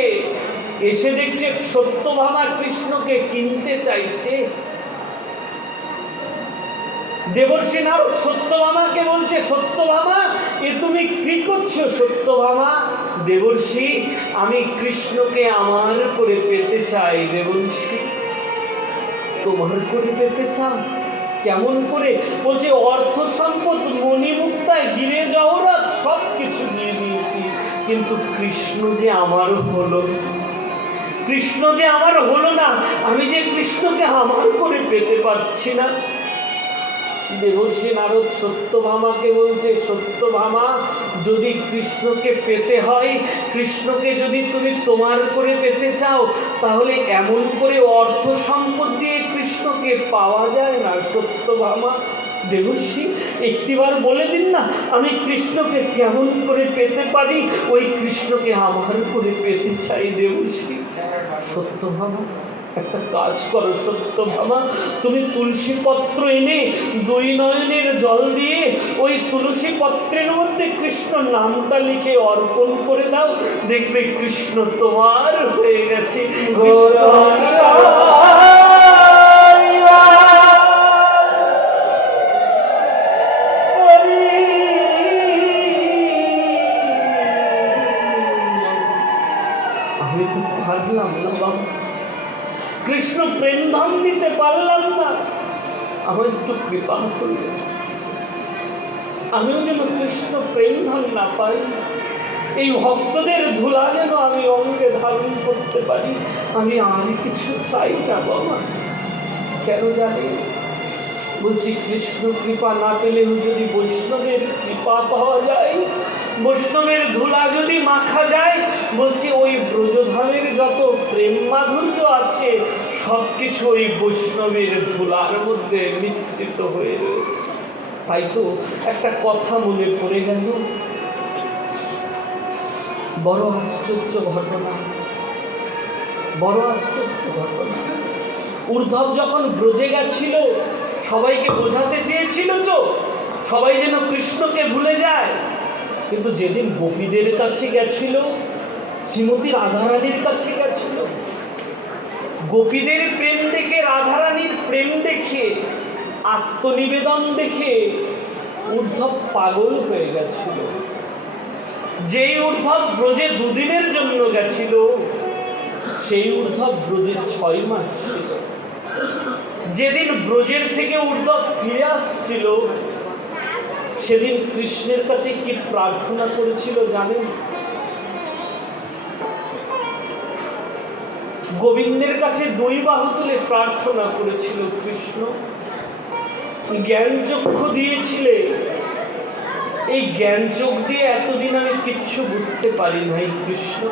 এসে দেখছে সত্যভামা কৃষ্ণকে কিনতে চাইছে। দেবর্ষি নারদ সত্যভামাকে বলছে সত্যভামা এ তুমি কি করছো? সত্যভামা দেবর্ষি আমি কৃষ্ণকে আমার করে পেতে চাই। দেবর্ষি তোমার করে পেতে চাও? কেমন করে? বলছে অর্থ সম্পদ মণিমুক্তায় গিরে জহরত সব কিছু দিয়ে দিয়েছি, কিন্তু কৃষ্ণ যে আমার হলো, কৃষ্ণ যে আমার হলো না, আমি যে কৃষ্ণকে আমার করে পেতে পারছি না। দেবর্ষি নারদ সত্যভামাকে বলছে সত্যভামা যদি কৃষ্ণকে পেতে হয়, কৃষ্ণকে যদি তুমি তোমার করে পেতে চাও, তাহলে এমন করে অর্থ সম্পদ দিয়ে কৃষ্ণকে পাওয়া যায় না। সত্যভামা দেবর্ষি একটিবার বলে দিন না আমি কৃষ্ণকে কেমন করে পেতে পারি, ওই কৃষ্ণকে আমার করে পেতে চাই। দেবর্ষি সত্যভামা একটা কাজ করো সত্যভামা, তুমি তুলসী পত্র এনে দুই নয়নের জল দিয়ে ওই তুলসী পত্রের মধ্যে কৃষ্ণ নামটা লিখে অর্পণ করে দাও, দেখবে কৃষ্ণ তোমার হয়ে গেছে। আমি তো পারলাম না বাবা, কৃষ্ণ প্রেম ধাম দিতে পারলাম না, আমার একটু কৃপা করবে, আমিও যেন কৃষ্ণ প্রেম ধাম না পাই, এই ভক্তদের ধুলা যেন আমি অঙ্গে ধারণ করতে পারি। আমি আর কিছু চাই না বাবা। কেন জানি বলছি কৃষ্ণ কৃপা না পেলেও যদি বৈষ্ণবের কৃপা পাওয়া যায়, বৈষ্ণবের ধুলা যদি মাখা যায়, বলছি ওই ব্রজধামের যত প্রেম মাধুর্য আছে সবকিছু ওই বৈষ্ণবের ধুলার মধ্যে মিশ্রিত হয়ে রয়েছে। তাই তো একটা কথা মনে পড়ে গেল, বড় আশ্চর্য ঘটনা, বড় আশ্চর্য ঘটনা। উদ্ধব যখন ব্রজে গেছিল, সবাইকে বোঝাতে চেয়েছিল তো সবাই যেন কৃষ্ণকে ভুলে যায়, কিন্তু যেদিন গোপীদের কাছে গেছিল, শ্রীমতী রাধারানীর কাছে গেছিল, গোপীদের প্রেম দেখে, রাধারানীর প্রেম দেখে, আত্মনিবেদন দেখে উদ্ধব পাগল হয়ে গেছিল। যেই উদ্ধব ব্রজে দুদিনের জন্য গেছিল, সেই উদ্ধব ব্রজে 6 মাস ছিল। যেদিন ব্রজের থেকে উদ্ধব ফিরে আসছিল, সেদিন কৃষ্ণের কাছে কি প্রার্থনা করেছিল জানেন? গোবিন্দের কাছে 2 বাহু তুলে প্রার্থনা করেছিল, কৃষ্ণ জ্ঞান চক্ষু দিয়েছিলে, এই জ্ঞান চোখ দিয়ে এতদিন আমি কিচ্ছু বুঝতে পারি নাই কৃষ্ণ,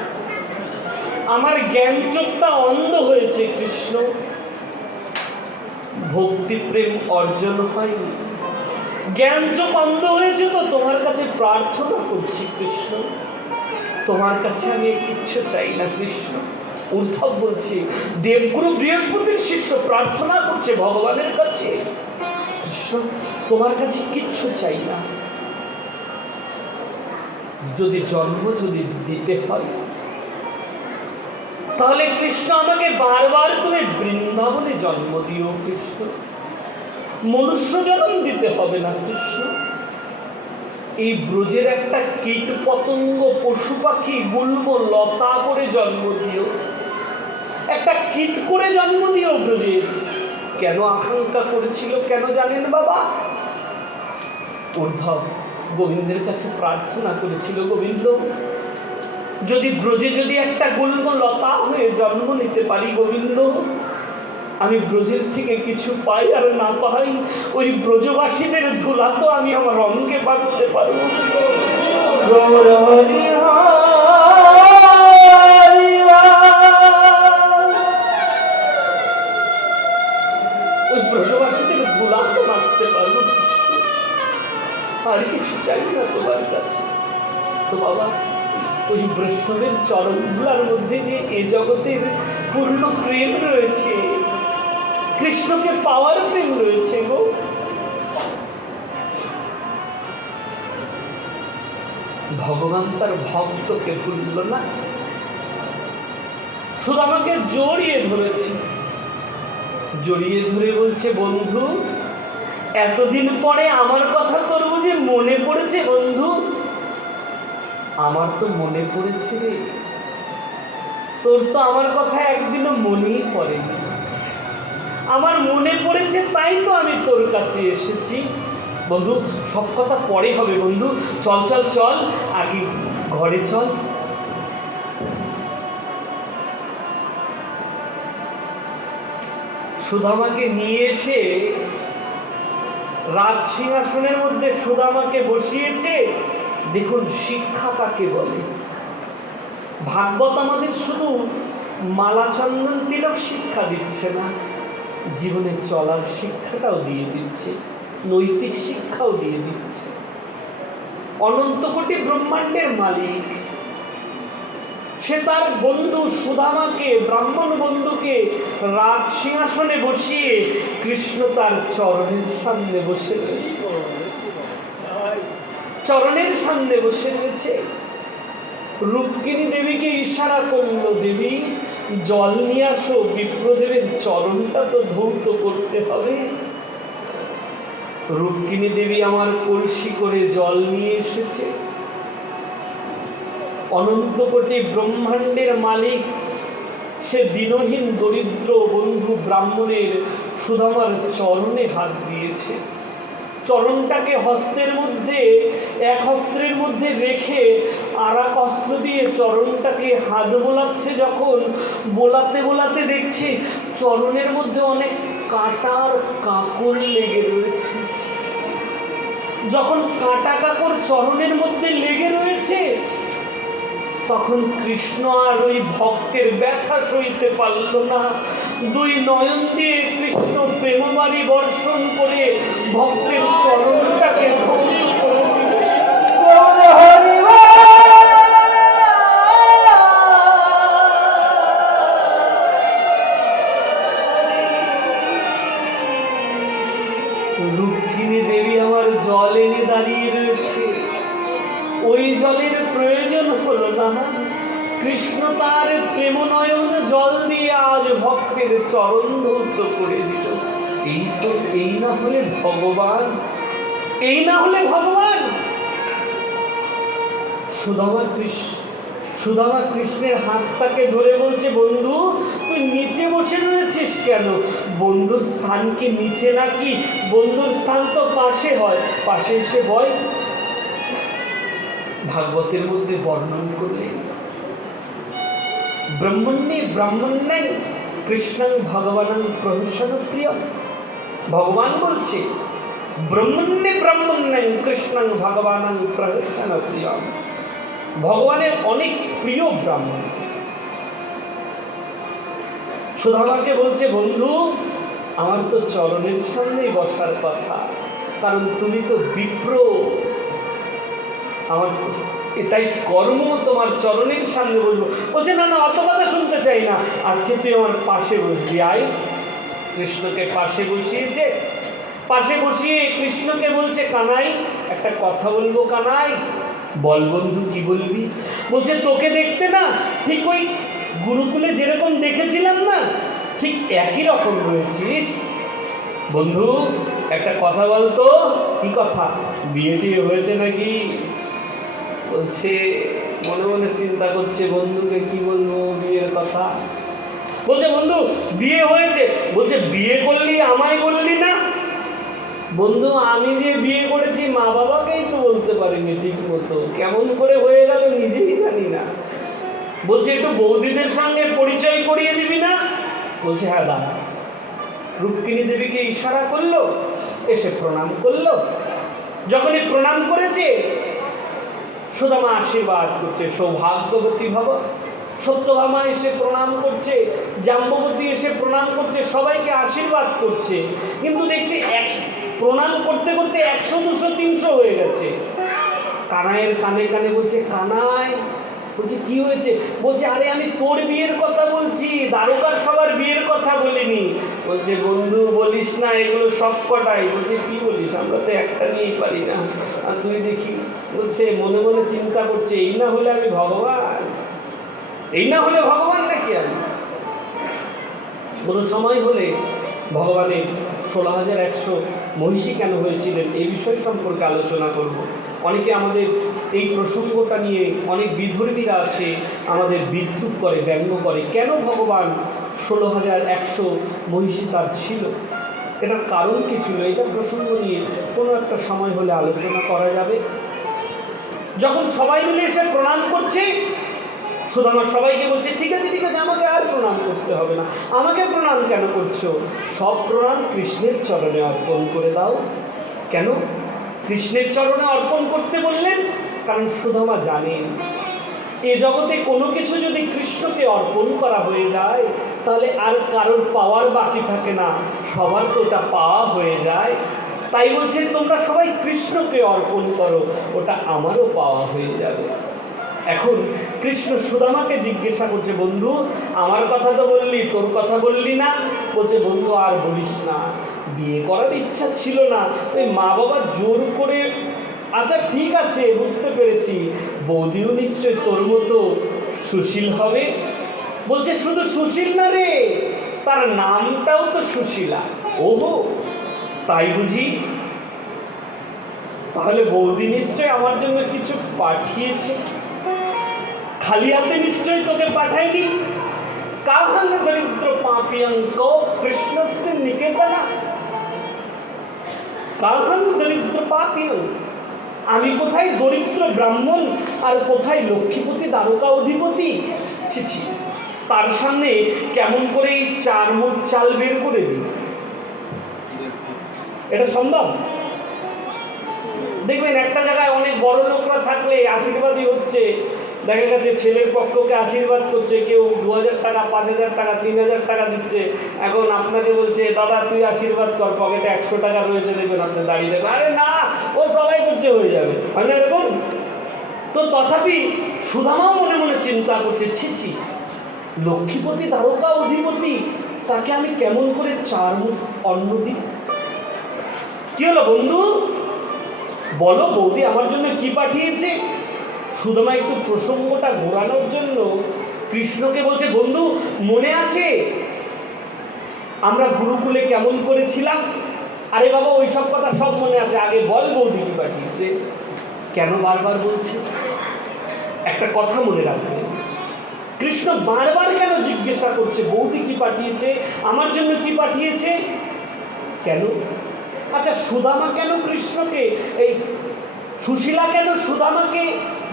আমার জ্ঞান চোখটা অন্ধ হয়েছে কৃষ্ণ, ভক্তি প্রেম অর্জন হয়নি, জ্ঞান চোখ অন্ধ হয়েছে, তো তোমার কাছে প্রার্থনা করছি কৃষ্ণ, তোমার কাছে আমি কিচ্ছু চাই না কৃষ্ণ। উদ্ধব বলছে, দেবগুরু বৃহস্পতির শিষ্য প্রার্থনা করছে ভগবানের কাছে, কৃষ্ণ তোমার কাছে কিচ্ছু চাই না, যদি জন্ম যদি দিতে হয় তাহলে কৃষ্ণ আমাকে বারবার তুমি বৃন্দাবনে জন্ম দিও কৃষ্ণ, মনুষ্য জন্ম দিতে হবে না কৃষ্ণ, এই ব্রজের একটা কীট পতঙ্গ পশু পাখি গুল্ম লতা করে জন্ম দিও, একটা কীট করে জন্ম দিও ব্রজের। কেন আকাঙ্ক্ষা করেছিল কেন জানেন বাবা? উদ্ধব গোবিন্দের কাছে প্রার্থনা করেছিল, গোবিন্দ যদি ব্রজে যদি একটা গুল্ম লতা হয়ে জন্ম নিতে পারি গোবিন্দ, আমি ব্রজের থেকে কিছু পাই আর না পাই, ওই ব্রজবাসীদের ধুলা তো আমি আমার অঙ্গে বাঁধতে পারবো। ওই ব্রজবাসীদের ধুলা তো বাঁধতে পারবো, আর কিছু চাই না তোমার কাছে। তো বাবা ওই বৈষ্ণবের চরণ ধুলার মধ্যে যে এ জগতের পূর্ণ প্রেম রয়েছে, কৃষ্ণকে পাওয়ার প্রেম রয়েছে গো। ভগবান তার ভক্তকে ভুলল না, শুধু আমাকে জড়িয়ে ধরেছে, জড়িয়ে ধরে বলছে, বন্ধু এতদিন পরে আমার কথা তোর বুঝে মনে পড়েছে বন্ধু? আমার তো মনে পড়েছে রে, তোর তো আমার কথা একদিনও মনেই পড়েনি, আমার মনে পড়েছে তাই তো আমি তোর কাছে এসেছি। বন্ধু সব কথা পরে হবে বন্ধু, চল চল চল আগে ঘরে চল। সুদামাকে নিয়ে এসে রাজ সিংহাসনের মধ্যে সুদামাকে বসিয়েছে। দেখুন শিক্ষা কাকে বলে। ভাগবত আমাদের শুধু মালা চন্দন তিলক শিক্ষা দিচ্ছে না, জীবনে চলার শিক্ষাটাও দিয়ে দিচ্ছে, নৈতিক শিক্ষাও দিয়ে দিচ্ছে। অনন্ত কোটি ব্রহ্মাণ্ডের মালিক, সে তার বন্ধু সুদামাকে, ব্রাহ্মণ বন্ধুকে রাজ সিংহাসনে বসিয়ে কৃষ্ণ তার চরণের সামনে বসে রয়েছে, চরণের সামনে বসে রয়েছে। রুক্মিণী দেবীকে ইশারা করল, দেবী জল নিয়ে আসো, বিপ্রদেবের চরণটা তো ধৌত করতে হবে। রুক্মিণী দেবী আমার কলসি করে জল নিয়ে এসেছে। অনন্ত কোটি ব্রহ্মাণ্ডের মালিক, সে দিনহীন দরিদ্র বন্ধু ব্রাহ্মণের সুদামার চরণে হাত দিয়েছে। চরণটাকে হস্তের মধ্যে, এক হস্তের মধ্যে রেখে আর এক হস্ত দিয়ে চরণটাকে হাত বোলাচ্ছে। যখন বোলাতে বোলাতে দেখছে চরণের মধ্যে অনেক কাঁটার কাঁকর লেগে রয়েছে। যখন কাঁটা কাকর চরণের মধ্যে লেগে রয়েছে, তখন কৃষ্ণ আর ওই ভক্তের ব্যথা সইতে পারল না। দুই নয়ন দিয়ে কৃষ্ণ প্রেমবাণী বর্ষণ করে ভক্তের চরণটাকে ধন্য করে দিল। রুক্মিণী দেবী আমার জল এনে দাঁড়িয়ে রয়েছে, ওই জলের প্রয়োজন হলো না। কৃষ্ণ তার প্রেমনয়ন জল দিয়ে আজ ভক্তের চরণ ধৌত করে দিল। এই না হলে ভগবান, এই না হলে ভগবান। সুদামা কৃষ্ণের হাতটাকে ধরে বলছে, বন্ধু তুই নিচে বসে রয়েছিস কেন? বন্ধুর স্থান কি নিচে নাকি? বন্ধুর স্থান তো পাশে হয়, পাশে এসে বয়। ভাগবতের মধ্যে বর্ণন করলেন, ব্রহ্মণ্যে কৃষ্ণং ভগবানং প্রহসন প্রিয়। ভগবান বলছে ব্রহ্মণ্যে কৃষ্ণং ভগবানং প্রহসন প্রিয়। ভগবানের অনেক প্রিয় ব্রাহ্মণ। সুদামাকে বলছে, বন্ধু আমার তো চরণের সামনেই বসার কথা, কারণ তুমি তো বিপ্র, আমার এটাই কর্ম তোমার চরণের সামনে বসবো। বলছে, না না, অত কথা শুনতে চাই না, আজকে তুই আমার পাশে বসবি, আয়। কৃষ্ণকে পাশে বসিয়েছে, পাশে বসিয়ে কৃষ্ণকে বলছে, কানাই একটা কথা বলবো। কানাই, বল বন্ধু, কি বলবি? বলছে, তোকে দেখতে না ঠিক ওই গুরুকুলে যেরকম দেখেছিলাম না, ঠিক একই রকম রয়েছিস। বন্ধু একটা কথা বলতো। কি কথা? বিয়ে টিয়ে হয়েছে নাকি? বলছে, মনে মনে চিন্তা করছে বন্ধুকে কি বলবো বিয়ের কথা। বলছে, বন্ধু বিয়ে হয়েছে। বলছে, বিয়ে করলি আমায় বললি না? বন্ধু আমি যে বিয়ে করেছি মা বাবাকেই তো বলতে পারিনি ঠিক মতো, কেমন করে হয়ে গেল নিজেই জানি না। বলছে, একটু বৌদিদের সঙ্গে পরিচয় করিয়ে দিবি না? বলছে, হ্যাঁ দাদা। রুক্মিণী দেবীকে ইশারা করলো, এসে প্রণাম করলো। যখনই প্রণাম করেছে, সুদামা আশীর্বাদ করছে, সৌভাগ্যবতী ভব। সত্যভামা এসে প্রণাম করছে, জাম্ববতী এসে প্রণাম করছে, সবাইকে আশীর্বাদ করছে। কিন্তু দেখছি প্রণাম করতে করতে 100, 200, 300 হয়ে গেছে। কানাইয়ের কানে কানে বলছে, কানাই। বলছে, কি হয়েছে? বলছে, আরে আমি তোর বিয়ের কথা বলছি, দ্বারকার সবার বিয়ের কথা বলিনি। বলছে, বন্ধু বলিস না, এগুলো সব কটাই। বলছে, কি বলিস? আমরা তো একটা নিয়েই পারি না, আর তুই দেখি। বলছে, মনে মনে চিন্তা করছে, এই না হলে আমি ভগবান, এই না হলে ভগবান নাকি আমি? কোনো সময় হলে ভগবানের 16,100 মহিষী কেন হয়েছিলেন এই বিষয় সম্পর্কে আলোচনা করব। অনেকে আমাদের এই প্রসঙ্গটা নিয়ে, অনেক বিধর্মীরা আছে, আমাদের বিদ্রুপ করে, ব্যঙ্গ করে, কেন ভগবান 16,100 মহিষী তার ছিল। এটার কারণ কি ছিল? এটা প্রসঙ্গ নিয়ে কোনো একটা সময় হলে আলোচনা করা যাবে। যখন সবাই মিলে এসে প্রণাম করছে, সুদামা সবাইকে বলছে, ঠিক আছে ঠিক আছে, আমাকে আর প্রণাম করতে হবে না। আমাকে প্রণাম কেন করছো? সব প্রণাম কৃষ্ণের চরণে অর্পণ করে দাও। কেন কৃষ্ণের চরণে অর্পণ করতে বললেন? কারণ সুদামা জানেন এ জগতে কোনো কিছু যদি কৃষ্ণকে অর্পণ করা হয়ে যায়, তাহলে আর কারোর পাওয়ার বাকি থাকে না, সবার তো ওটা পাওয়া হয়ে যায়। তাই বলছেন, তোমরা সবাই কৃষ্ণকে অর্পণ করো, ওটা আমারও পাওয়া হয়ে যাবে। এখন কৃষ্ণ সুদামাকে জিজ্ঞাসা করছে, বন্ধু আমার কথা তো বললি, তোর কথা বললি না? বলছে, বন্ধু আর বলিস না, বিয়ে করার ইচ্ছা ছিল না, ওই মা বাবা জোর করে। আচ্ছা ঠিক আছে, বুঝতে পেরেছি, বৌদিও নিশ্চয় তোর মতো সুশীল হবে। বলছে, শুধু সুশীল না রে, তার নামটাও তো সুশীলা। ওহো, তাই বুঝি? তাহলে বৌদি নিশ্চয় আমার জন্য কিছু পাঠিয়েছে, খালি হাতে নিশ্চয়ই তোকে পাঠায়নি। কাহাং দরিদ্র পাপিয়ঙ্ক কৃষ্ণস্য নিকেতনা। কাহাং দরিদ্র পাপিয়ং, আমি কোথায় দরিদ্র ব্রাহ্মণ আর কোথায় লক্ষ্মীপতি দ্বারকা অধিপতি? ছি, তার সামনে কেমন করে এই 4 মুঠ চাল বের করে দিই? এটা সম্ভব? দেখবেন একটা জায়গায় অনেক বড় লোকরা থাকলে আশীর্বাদই হচ্ছে, দেখা গেছে ছেলের পক্ষকে আশীর্বাদ করছে, কেউ 2000 টাকা, 5000 টাকা, 3000 টাকা দিচ্ছে। এখন আপনাকে বলছে দাদা তুই আশীর্বাদ কর, পকেটে 100 টাকা রয়েছে, দেখবেন আপনি দাঁড়িয়ে দেখবেন, আরে না ও সবাই করছে, হয়ে যাবে, হয় না এরকম? তো তথাপি সুদামাও মনে মনে চিন্তা করছে, ছি, লক্ষ্মীপতি দ্বারকা অধিপতি, তাকে আমি কেমন করে 4 মুঠ অন্ন দিই। কি হলো বন্ধু, বলো বৌদি আমার জন্য কি পাঠিয়েছে। সুদামা একটু প্রসঙ্গটা ঘোরানোর জন্য কৃষ্ণকে বলছে, বন্ধু মনে আছে আমরা গুরুকুলে কেমন করেছিলাম? আরে বাবা ওই সব কথা সব মনে আছে, আগে বল বৌদি কি পাঠিয়েছে। কেন বারবার বলছে? একটা কথা মনে রাখবে, কৃষ্ণ বারবার কেন জিজ্ঞাসা করছে বৌদি কি পাঠিয়েছে, আমার জন্য কি পাঠিয়েছে, কেন? আচ্ছা সুদামা কেন কৃষ্ণকে, এই সুশীলা কেন সুদামাকে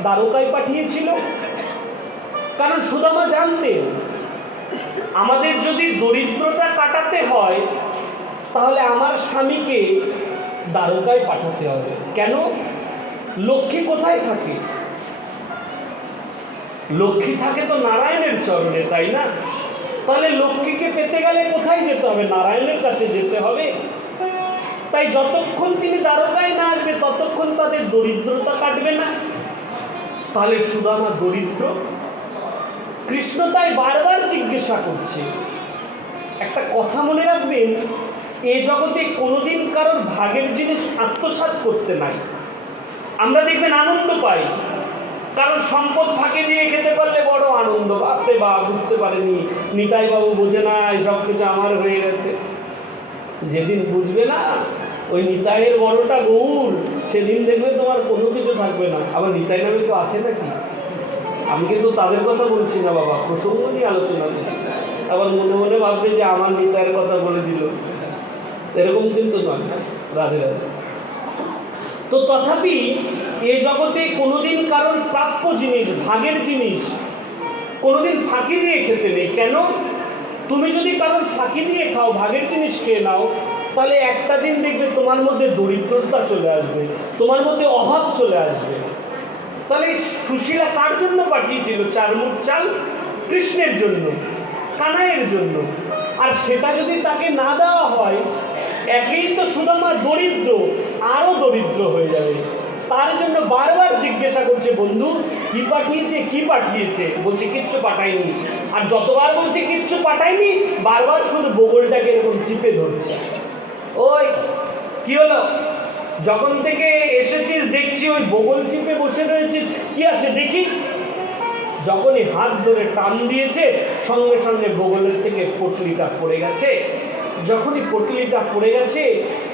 দ্বারকায় পাঠিয়েছিল? কারণ সুদামা জানতেন আমাদের যদি দরিদ্রতা কাটাতে হয় তাহলে আমার স্বামীকে দ্বারকায় পাঠাতে হবে। কেন? লক্ষ্মী কোথায় থাকে? লক্ষ্মী থাকে তো নারায়ণের চরণে, তাই না? তাহলে লক্ষ্মীকে পেতে গেলে কোথায় যেতে হবে? নারায়ণের কাছে যেতে হবে। তাই যতক্ষণ তিনি দ্বারকায় না আসবে ততক্ষণ তাদের দরিদ্রতা কাটবে না। তাহলে সুদামা দরিদ্র? কৃষ্ণ তাই বারবার জিজ্ঞাসা করছে। একটা কথা মনে রাখবেন, এ জগতে কোনোদিন কারোর ভাগের জিনিস আত্মসাৎ করতে নাই। আমরা দেখবেন আনন্দ পাই, কারণ সম্পদ ফাঁকে দিয়ে খেতে পারলে বড় আনন্দ, বাপরে বা বুঝতে পারেনি, নিতাই বাবু বোঝে না এই সব কিছু আমার হয়ে গেছে। যেদিন বুঝবে না ওই নিতাইয়ের বড়টা গৌর, সেদিন দেখবে তোমার কোনো কিছু থাকবে না। আবার নিতাই নামে তো আছে নাকি? আমি কিন্তু তাদের কথা বলছি না বাবা, প্রসঙ্গ নিয়ে আলোচনা করছি। আবার মনে মনে ভাববে যে আমার নিতাইয়ের কথা বলে দিল, এরকম কিন্তু নয়। রাধে রাধে। তো তথাপি এ জগতে কোনোদিন কারোর প্রাপ্য জিনিস, ভাগের জিনিস কোনোদিন ফাঁকি দিয়ে খেতে নেই। কেন? তুমি যদি কারোর ফাঁকি দিয়ে খাও, ভাগের জিনিস খেয়ে নাও, তাহলে একটা দিন দেখবে তোমার মধ্যে দরিদ্রতা চলে আসবে, তোমার মধ্যে অভাব চলে আসবে। তাহলে সুশীলা কার জন্য পাঠিয়েছিল 4 মুঠ চাল? কৃষ্ণের জন্য, কানাইয়ের জন্য। আর সেটা যদি তাকে না দেওয়া হয়, একেই তো সুদামা দরিদ্র, আরো দরিদ্র হয়ে যাবে। তার জন্য বারবার জিজ্ঞাসা করছে, বন্ধু কি পাঠিয়েছে, কি পাঠিয়েছে? বলছে কিচ্ছু পাঠায়নি। আর যতবার বলছে কিচ্ছু পাঠায়নি, বারবার শুধু বগলটাকে এরকম চিপে ধরছে। ওই কি হলো, যখন থেকে এসেছিস দেখছি ওই বগল চিপে বসে রয়েছিস, কি আছে দেখি। যখনই হাত ধরে টান দিয়েছে সঙ্গে সঙ্গে বগলের থেকে পটলিটা পড়ে গেছে। যখনই পটলিটা পড়ে গেছে,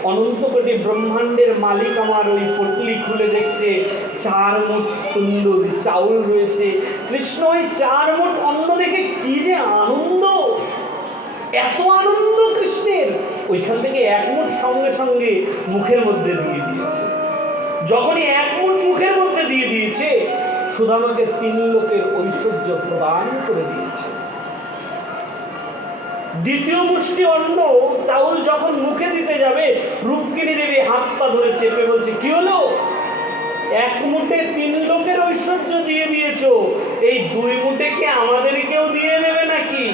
অনন্ত কোটি ব্রহ্মাণ্ডের মালিক আমার ওই পটলি খুলে দেখছে 4 মুঠ তুন্দুর চাউল রয়েছে। কৃষ্ণ ওই 4 মুঠ অন্ন দেখে কি যে আনন্দ, এত আনন্দ কৃষ্ণের, ওইখান থেকে 1 মুঠ সঙ্গে সঙ্গে মুখের মধ্যে দিয়ে দিয়েছে। যখনই 1 মুঠ মুখের মধ্যে দিয়ে দিয়েছে, সুদামাকে 3 লোকের ঐশ্বর্য প্রদান করে দিয়েছে। দ্বিতীয় মুষ্টি অন্ন চাউল যখন মুখে দিতে যাবে, রুক্মিণী দেবী হাত পা ধরে চেপে বলছে, কি হলো? 1 মুঠে 3 লোকের ঐশ্বর্য দিয়ে দিয়েছো, এই 2 মুঠে কি আমাদেরকেও দিয়ে দেবে নাকি?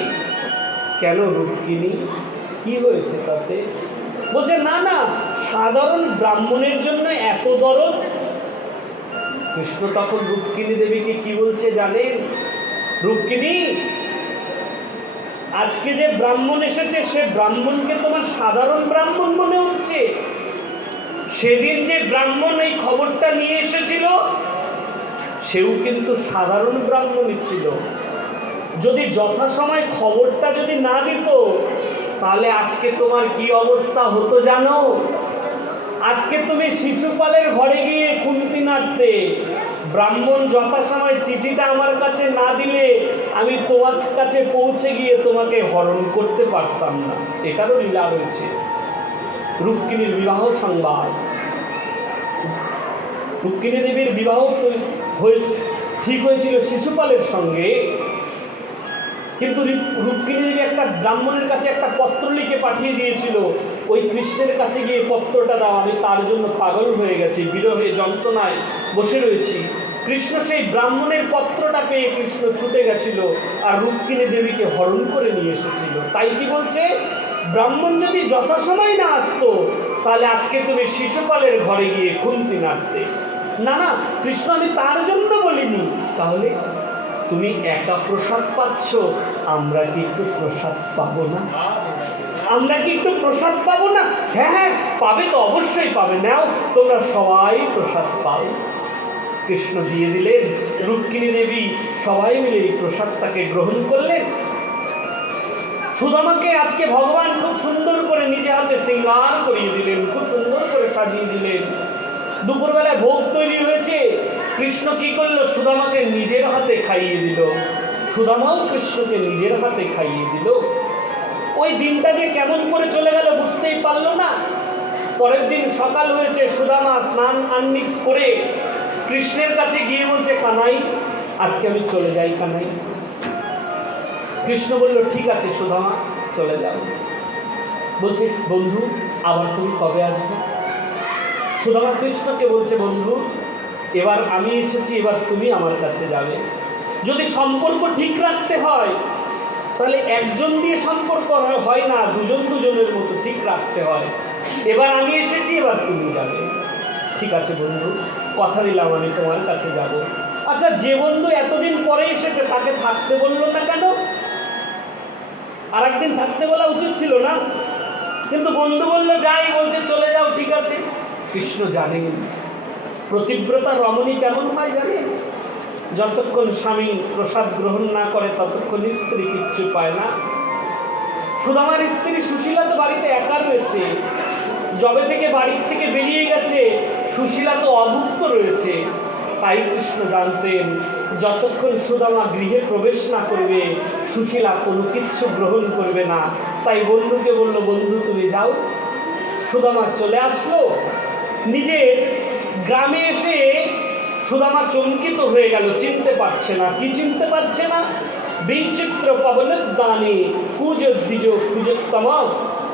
কেন রুক্মিণী, কি হয়েছে তাতে? বলছে না না, সাধারণ ব্রাহ্মণের জন্য এত দরদ। কৃষ্ণ তখন রুক্মিণী দেবীকে কি বলছে জানেন? রুক্মিণী, আজকে যে ব্রাহ্মণ এসেছে সে ব্রাহ্মণকে তোমার সাধারণ ব্রাহ্মণ মনে হচ্ছে? সেদিন যে ব্রাহ্মণ এই খবরটা নিয়ে এসেছিল সেও কিন্তু সাধারণ ব্রাহ্মণই ছিল। যদি যথাসময় খবরটা যদি না দিত, তাহলে আজকে তোমার কি অবস্থা হতো জানো? আজকে তুমি শিশুপালের ঘরে গিয়ে কুন্তি নাড়তে। ব্রাহ্মণ যথাসময় চিঠিটা আমার কাছে না দিলে আমি তোমার কাছে পৌঁছে গিয়ে তোমাকে হরণ করতে পারতাম না। এটারও লীলা হয়েছে। রুক্মিণীর বিবাহ সংবাদ, রুক্মিণী দেবীর বিবাহ ঠিক হয়েছিল শিশুপালের সঙ্গে, কিন্তু রুক্মিণী দেবী একটা ব্রাহ্মণের কাছে একটা পত্র লিখে পাঠিয়ে দিয়েছিল, ওই কৃষ্ণের কাছে গিয়ে পত্রটা দাও, আমি তার জন্য পাগল হয়ে গেছি, বিরহে যন্ত্রণায় বসে রয়েছি। কৃষ্ণ সেই ব্রাহ্মণের পত্রটা পেয়ে কৃষ্ণ ছুটে গেছিল আর রুক্মিণী দেবীকে হরণ করে নিয়ে এসেছিল। তাই কি বলছে, ব্রাহ্মণ যদি যথাসময় না আসতো তাহলে আজকে তুমি শিশুপালের ঘরে গিয়ে খুন্তি নাড়তে। না না কৃষ্ণ, আমি তার জন্য বলিনি। তাহলে তুমি একা প্রসাদ পাচ্ছ, আমরা কি একটু প্রসাদ পাবো না? আমরা কি একটু প্রসাদ পাবো না? হ্যাঁ হ্যাঁ পাবে তো, অবশ্যই পাবে, নাও তোমরা সবাই প্রসাদ পাও। কৃষ্ণ দিয়ে দিলেন, রুক্মিণী দেবী সবাই মিলে এই প্রসাদটাকে গ্রহণ করলেন। সুদামাকে আজকে ভগবান খুব সুন্দর করে নিজে হাতে শৃঙ্গার করিয়ে দিলেন, খুব সুন্দর করে সাজিয়ে দিলেন। দুপুরবেলায় ভোগ তৈরি হয়েছে, কৃষ্ণ কি করলো, সুদামাকে নিজের হাতে খাইয়ে দিল, সুদামাও কৃষ্ণকে নিজের হাতে খাইয়ে দিল। ওই দিনটা যে কেমন করে চলে গেল বুঝতেই পারলো না। পরের দিন সকাল হয়েছে, সুদামা স্নান আহ্নিক করে কৃষ্ণের কাছে গিয়ে বলছে, কানাই আজকে আমি চলে যাই কানাই। কৃষ্ণ বলল, ঠিক আছে সুদামা চলে যাও। বলছে, বন্ধু আবার তুমি কবে আসবে? সুদামা কৃষ্ণকে বলছে, বন্ধু এবার আমি এসেছি, এবার তুমি আমার কাছে যাবে। যদি সম্পর্ক ঠিক রাখতে হয় তাহলে একজন দিয়ে সম্পর্ক হয় না, দুজন দুজনের মতো ঠিক রাখতে হয়। এবার আমি এসেছি, এবার তুমি যাবে। ঠিক আছে বন্ধু, কথা দিলাম আমি তোমার কাছে যাব। আচ্ছা, যে বন্ধু এতদিন পরে এসেছে তাকে থাকতে বললো না কেন? আর একদিন থাকতে বলা উচিত ছিল না? কিন্তু বন্ধু বললো যাই, বলছে চলে যাও, ঠিক আছে। কৃষ্ণ জানেন প্রতিব্রতা রমণী কেমন হয় জানেন? যতক্ষণ স্বামী প্রসাদ গ্রহণ না করে ততক্ষণ স্ত্রী কিচ্ছু পায় না। সুদামার স্ত্রী সুশীলা তো বাড়িতে একা রয়েছে, যবে থেকে বাড়ির থেকে বেরিয়ে গেছে সুশীলা তো অভুক্ত রয়েছে। তাই কৃষ্ণ জানতেন যতক্ষণ সুদামা গৃহে প্রবেশ না করবে সুশীলা কোনো কিচ্ছু গ্রহণ করবে না। তাই বন্ধুকে বলল, বন্ধু তুমি যাও। সুদামা চলে আসলো। নিজের গ্রামে এসে সুদামা চমকিত হয়ে গেল, চিনতে পারছে না। কি চিনতে পারছে না? বিচিত্র পবনোদ্যানে কুজ দ্বিজ কুজোত্তম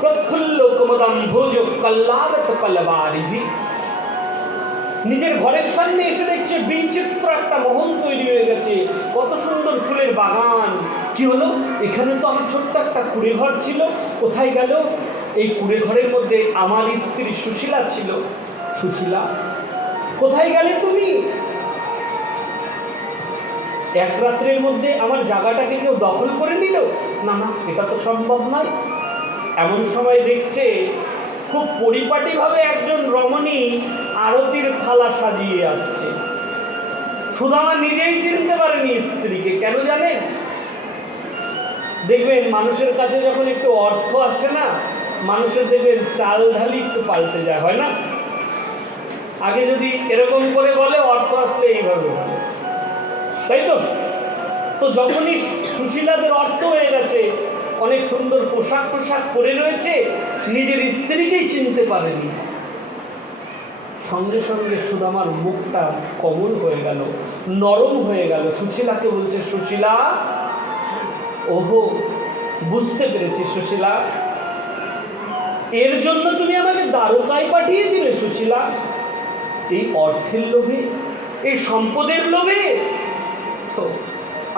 প্রফুল্ল কুমদম ভোজ কল্লাবত পলবারিভি। নিজের ঘরের সামনে এসে দেখছে বিচিত্র একটা মহল তৈরি হয়ে গেছে, কত সুন্দর ফুলের বাগান। কি হলো, এখানে তো আমার ছোট্ট একটা কুড়ে ঘর ছিল, কোথায় গেল? এই কুড়ে ঘরের মধ্যে আমার স্ত্রী সুশীলা ছিল। সুশীলা কোথায় গেলে তুমি? এক রাত্রের মধ্যে আমার জায়গাটাকে কেউ দখল করে নিল? না না, এটা তো সম্ভব নয়। এমন সময় দেখছে খুব পরিপাটিভাবে একজন রমণী আরতির থালা সাজিয়ে আসছে। সুদামা নিজেই চিনতে পারেনি স্ত্রীকে। কেন জানেন? দেখবেন মানুষের কাছে যখন একটু অর্থ আসে না, মানুষের দেখবেন চাল ঢালি একটু পাল্টে যায়, হয় না? আগে যদি এরকম করে বলে, অর্থ আসলে এইভাবে বলে, তাই তো? তো যখনই সুশীলাদের অর্থ হয়ে গেছে, অনেক সুন্দর পোশাক টোশাক পরে রয়েছে, নিজের স্ত্রীকেই চিনতে পারেনি। সঙ্গে সঙ্গে সুদামার মুখটা কোমল হয়ে গেল, নরম হয়ে গেল। সুশীলাকে বলছে, সুশীলা, ওহো বুঝতে পেরেছি সুশীলা, এর জন্য তুমি আমাকে দ্বারকায় পাঠিয়েছিলে সুশীলা? এই অর্থের লোভে, এই সম্পদের লোভে? তো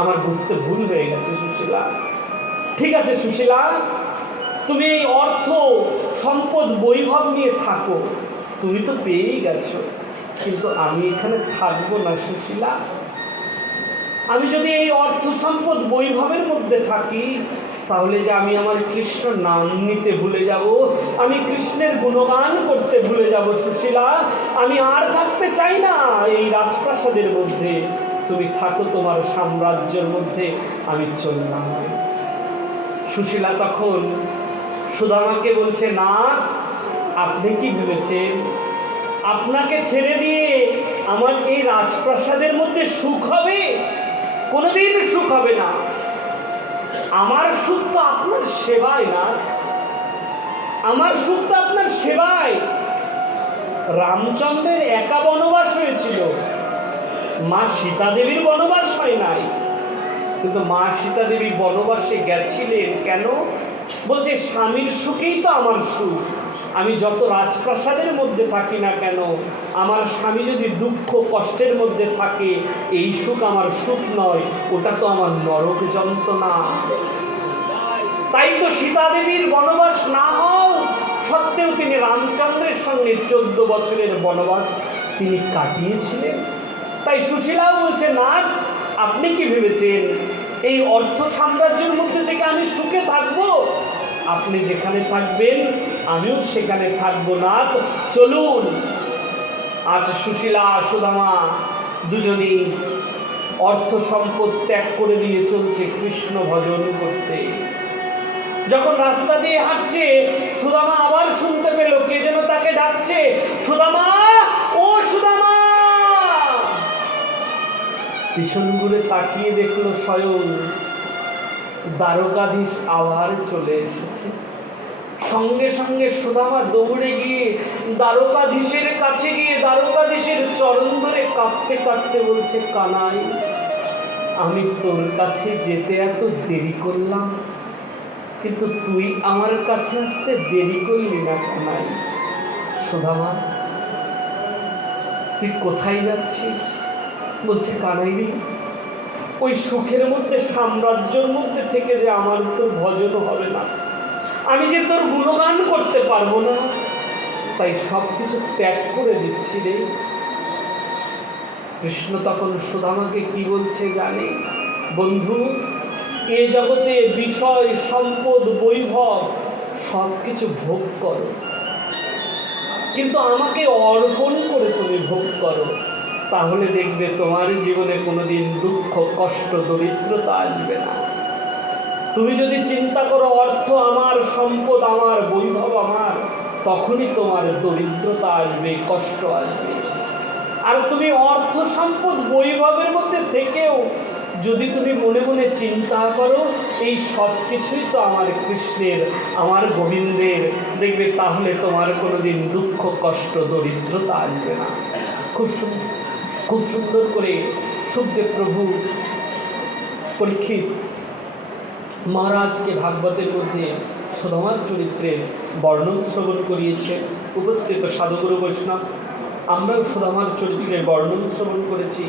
আমার বুঝতে ভুল হয়ে গেছে সুশীলা। ঠিক আছে সুশীলা, তুমি এই অর্থ সম্পদ বৈভব নিয়ে থাকো, তুমি তো পেয়েই গেছো, কিন্তু আমি এখানে থাকবো না সুশীলা। আমি যদি এই অর্থ সম্পদ বৈভবের মধ্যে থাকি তাহলে যে আমি আমার কৃষ্ণ নাম নিতে ভুলে যাব, আমি কৃষ্ণের গুণগান করতে ভুলে যাব সুশীলা। আমি আর থাকতে চাই না এই রাজপ্রাসাদের মধ্যে, তুমি থাকো তোমার সাম্রাজ্যের মধ্যে, আমি চললাম। সুশীলা তখন সুদামাকে বলছে, নাথ আপনি কি ভেবেছেন আপনাকে ছেড়ে দিয়ে আমার এই রাজপ্রাসাদের মধ্যে সুখ হবে? কোনোদিন সুখ হবে না। আমার সুখ তো আপনার সেবায় না, আমার সুখ তো আপনার সেবায়। রামচন্দ্রের একা বনবাস হয়েছিল, মা সীতা দেবীর বনবাস হয় নাই। কিন্তু মা সীতা দেবী বনবাসে গেছিলেন কেন? বলছে স্বামীর সুখেই তো আমার সুখ। আমি যত রাজপ্রাসাদের মধ্যে থাকি না কেন, আমার স্বামী যদি দুঃখ কষ্টের মধ্যে থাকে, এই সুখ আমার সুখ নয়, ওটা তো আমার নরক যন্ত্রণা। তাই তো সীতা দেবীর বনবাস না হও সত্ত্বেও তিনি রামচন্দ্রের সঙ্গে 14 বছরের বনবাস তিনি কাটিয়েছিলেন। তাই সুশীলাও বলছে, নাথ আপনি কি ভেবেছেন এই অর্থ সাম্রাজ্যের মধ্যে থেকে আমি সুখে থাকবো? আপনি যেখানে থাকবেন আমিও সেখানে থাকবো নাথ, চলুন। আজ সুশীলা সুদামা দুজনেই অর্থ সম্পদ ত্যাগ করে দিয়ে চলছে কৃষ্ণ ভজন করতে। যখন রাস্তা দিয়ে হাঁটছে, সুদামা আবার শুনতে পেল কে যেন তাকে ডাকছে, সুদামা, ও সুদামা। পিছন ঘুরে তাকিয়ে দেখলো স্বয়ং দ্বারকাধীশ আবার চলে এসেছে। সঙ্গে সঙ্গে সুদামা দৌড়ে গিয়ে দ্বারকাধীশের কাছে গিয়ে দ্বারকাধীশের চরণ ধরে কাঁদতে কাঁদতে বলছে, কানাই, আমি তোর কাছে যেতে এত দেরি করলাম, কিন্তু তুই আমার কাছে আসতে দেরি করলি না কানাই। সুদামা, তুই কোথায় যাচ্ছিস? বলছে, কানাই রে, ওই সুখের মধ্যে সাম্রাজ্যের মধ্যে থেকে যে আমার তোর ভজন হবে না, আমি যে তোর গুণগান করতে পারবো না, তাই সব কিছু ত্যাগ করে দিচ্ছি রে। কৃষ্ণ তখন সুদামাকে কি বলছে জানে? বন্ধু, এ জগতে বিষয় সম্পদ বৈভব সব কিছু ভোগ করো, কিন্তু আমাকে অর্পণ করে তুমি ভোগ করো, তাহলে দেখবে তোমার জীবনে কোনোদিন দুঃখ কষ্ট দরিদ্রতা আসবে না। তুমি যদি চিন্তা করো অর্থ আমার, সম্পদ আমার, বৈভব আমার, তখনই তোমার দরিদ্রতা আসবে, কষ্ট আসবে। আর তুমি অর্থ সম্পদ বৈভবের মধ্যে থেকেও যদি তুমি মনে মনে চিন্তা করো এই সব কিছুই তো আমার কৃষ্ণের, আমার গোবিন্দের, দেখবে তাহলে তোমার কোনোদিন দুঃখ কষ্ট দরিদ্রতা আসবে না। খুব সুন্দর করে সুখদেব প্রভু পরীক্ষিত মহারাজকে ভাগবতের মধ্যে সুদামার চরিত্রের বর্ণন শ্রবণ করিয়েছে। উপস্থিত সাধুগুরু বৈষ্ণব, আমরাও সুদামার চরিত্রের বর্ণন শ্রবণ করেছি।